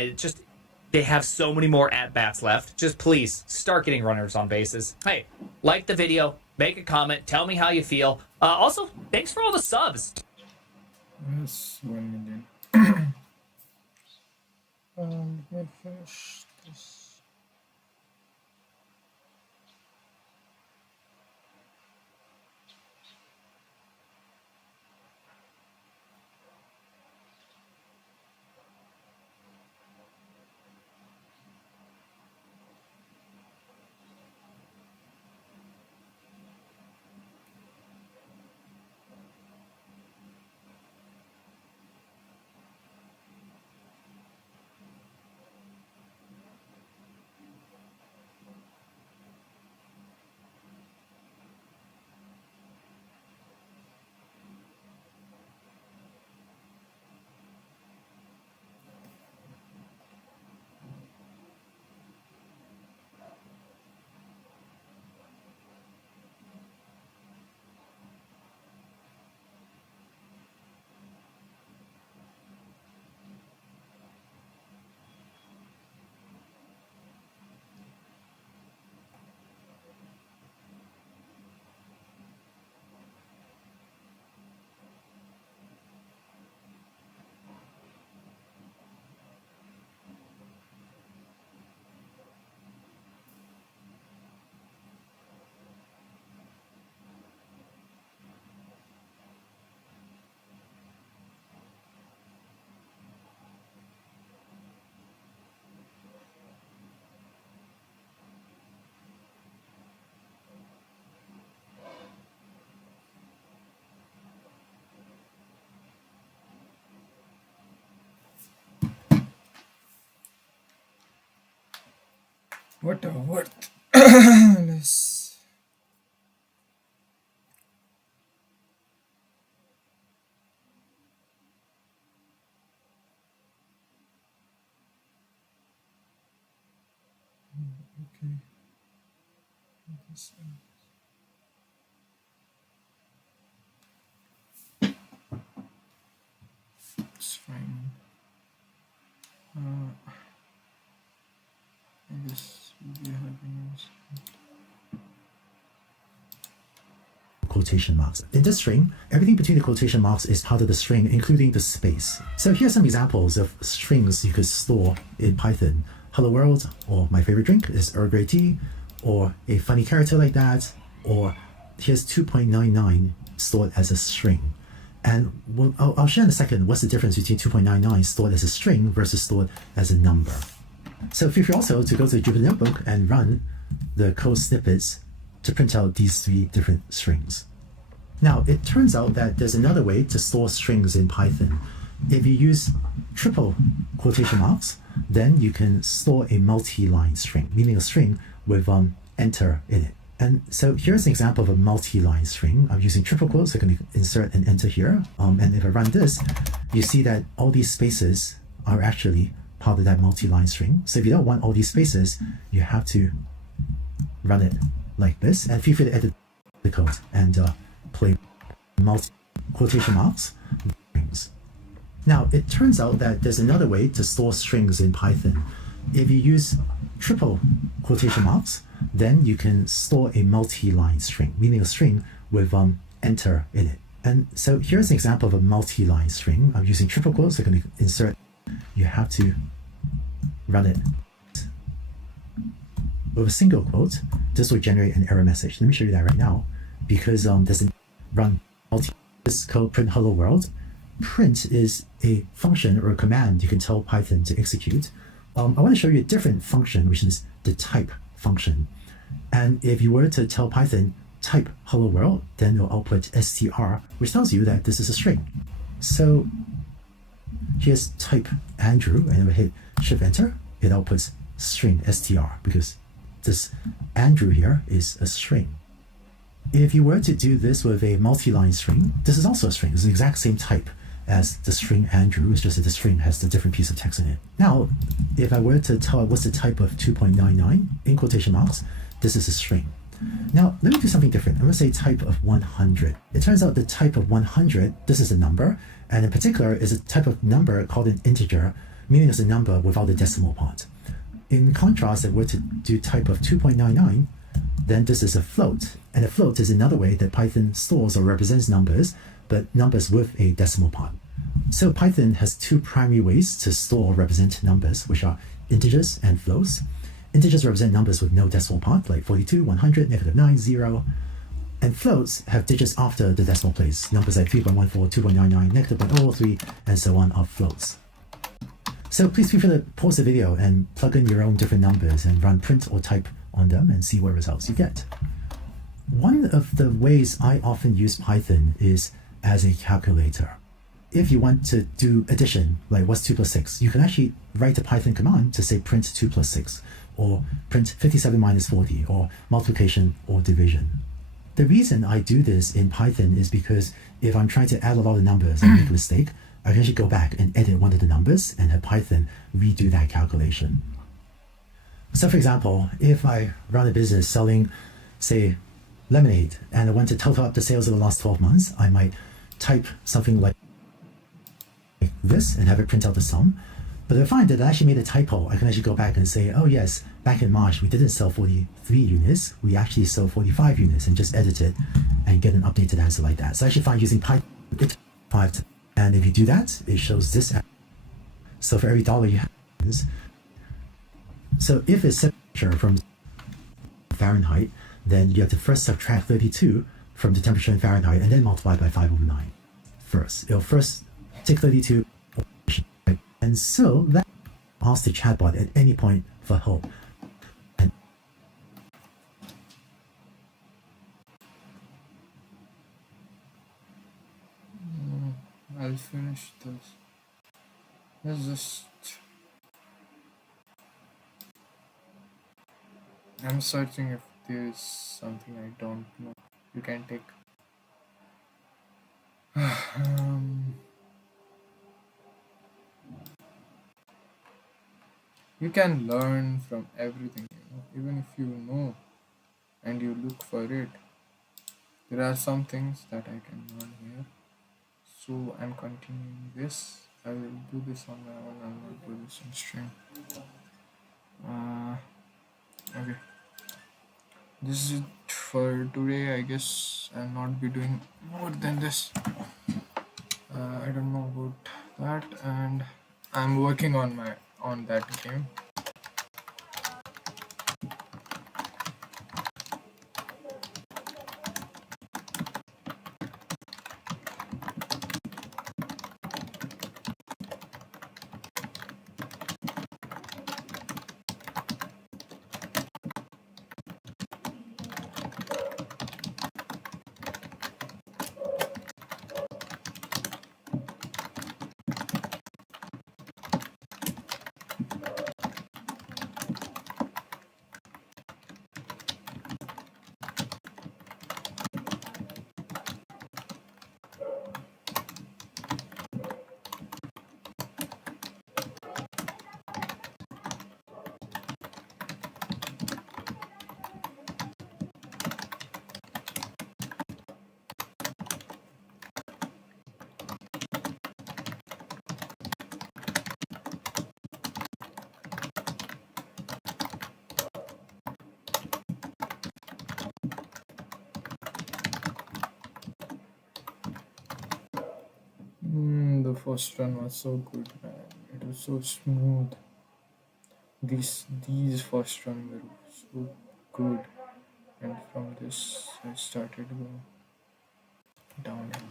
they have so many more at-bats left. Just please start getting runners on bases. Hey, like the video, make a comment, tell me how you feel. Also, thanks for all the subs. Yes, 1 million. Let me finish this. What a worth. Let's okay. It's fine. I guess we have quotation marks. In this string, everything between the quotation marks is part of the string, including the space. So here's some examples of strings you could store in Python. Hello world, or my favorite drink is Earl Grey tea, or a funny character like that, or here's 2.99 stored as a string. And I'll share in a second what's the difference between 2.99 stored as a string versus stored as a number. So feel free also to go to the Jupyter Notebook and run the code snippets to print out these 3 different strings. Now, it turns out that there's another way to store strings in Python. If you use triple quotation marks, then you can store a multi-line string, meaning a string with enter in it. And so here's an example of a multi-line string. I'm using triple quotes, so I'm going to insert an enter here. And if I run this, you see that all these spaces are actually part of that multi-line string. So if you don't want all these spaces, you have to run it like this. And feel free to edit the code and play multi quotation marks strings. Now, it turns out that there's another way to store strings in Python. If you use triple quotation marks, then you can store a multi-line string, meaning a string with enter in it. And so here's an example of a multi-line string. I'm using triple quotes, so I'm going to insert. You have to run it with a single quote. This will generate an error message. Let me show you that right now, because there's a run multi. This code print hello world. Print is a function or a command you can tell Python to execute. I want to show you a different function, which is the type function. And if you were to tell Python type hello world, then it'll output str, which tells you that this is a string. So Here's type Andrew, and if I hit Shift Enter, it outputs string str because this Andrew here is a string. If you were to do this with a multi-line string, this is also a string. It's the exact same type as the string Andrew. It's just that the string has a different piece of text in it. Now, if I were to tell it what's the type of 2.99 in quotation marks, this is a string. Now, let me do something different. I'm going to say type of 100. It turns out the type of 100, this is a number, and in particular is a type of number called an integer, meaning it's a number without the decimal part. In contrast, if we're to do type of 2.99, then this is a float. And a float is another way that Python stores or represents numbers, but numbers with a decimal part. So Python has two primary ways to store or represent numbers, which are integers and floats. Integers represent numbers with no decimal part, like 42, 100, -9, 0. And floats have digits after the decimal place. Numbers like 3.14, 2.99, -0.003, and so on are floats. So please feel free to pause the video and plug in your own different numbers and run print or type on them and see what results you get. One of the ways I often use Python is as a calculator. If you want to do addition, like what's 2 plus 6, you can actually write a Python command to say print 2 plus 6, or print 57 minus 40, or multiplication or division. The reason I do this in Python is because if I'm trying to add a lot of numbers and make a mistake, I can actually go back and edit one of the numbers and have Python redo that calculation. So for example, if I run a business selling, say, lemonade, and I want to total up the sales of the last 12 months, I might type something like this and have it print out the sum. But if I find that I actually made a typo, I can actually go back and say, oh yes, back in March, we didn't sell 43 units, we actually sold 45 units, and just edit it and get an updated answer like that. So I actually find using Python, and if you do that, it shows this. So for every dollar you have, so if it's temperature from Fahrenheit, then you have to first subtract 32 from the temperature in Fahrenheit and then multiply by 5/9 first. It'll first take 32, and so that asks the chatbot at any point for help. And I'll finish this. Let's just... I'm searching if there is something I don't know. You can take... You can learn from everything, even if you know and you look for it. There are some things that I can learn here. So I'm continuing this. I will do this on my own. I will not do this on stream. Okay. This is it for today. I guess I'll not be doing more than this. I don't know about that, and I'm working on that game. The first run was so good, man. It was so smooth. These first run were so good, and from this I started going downhill.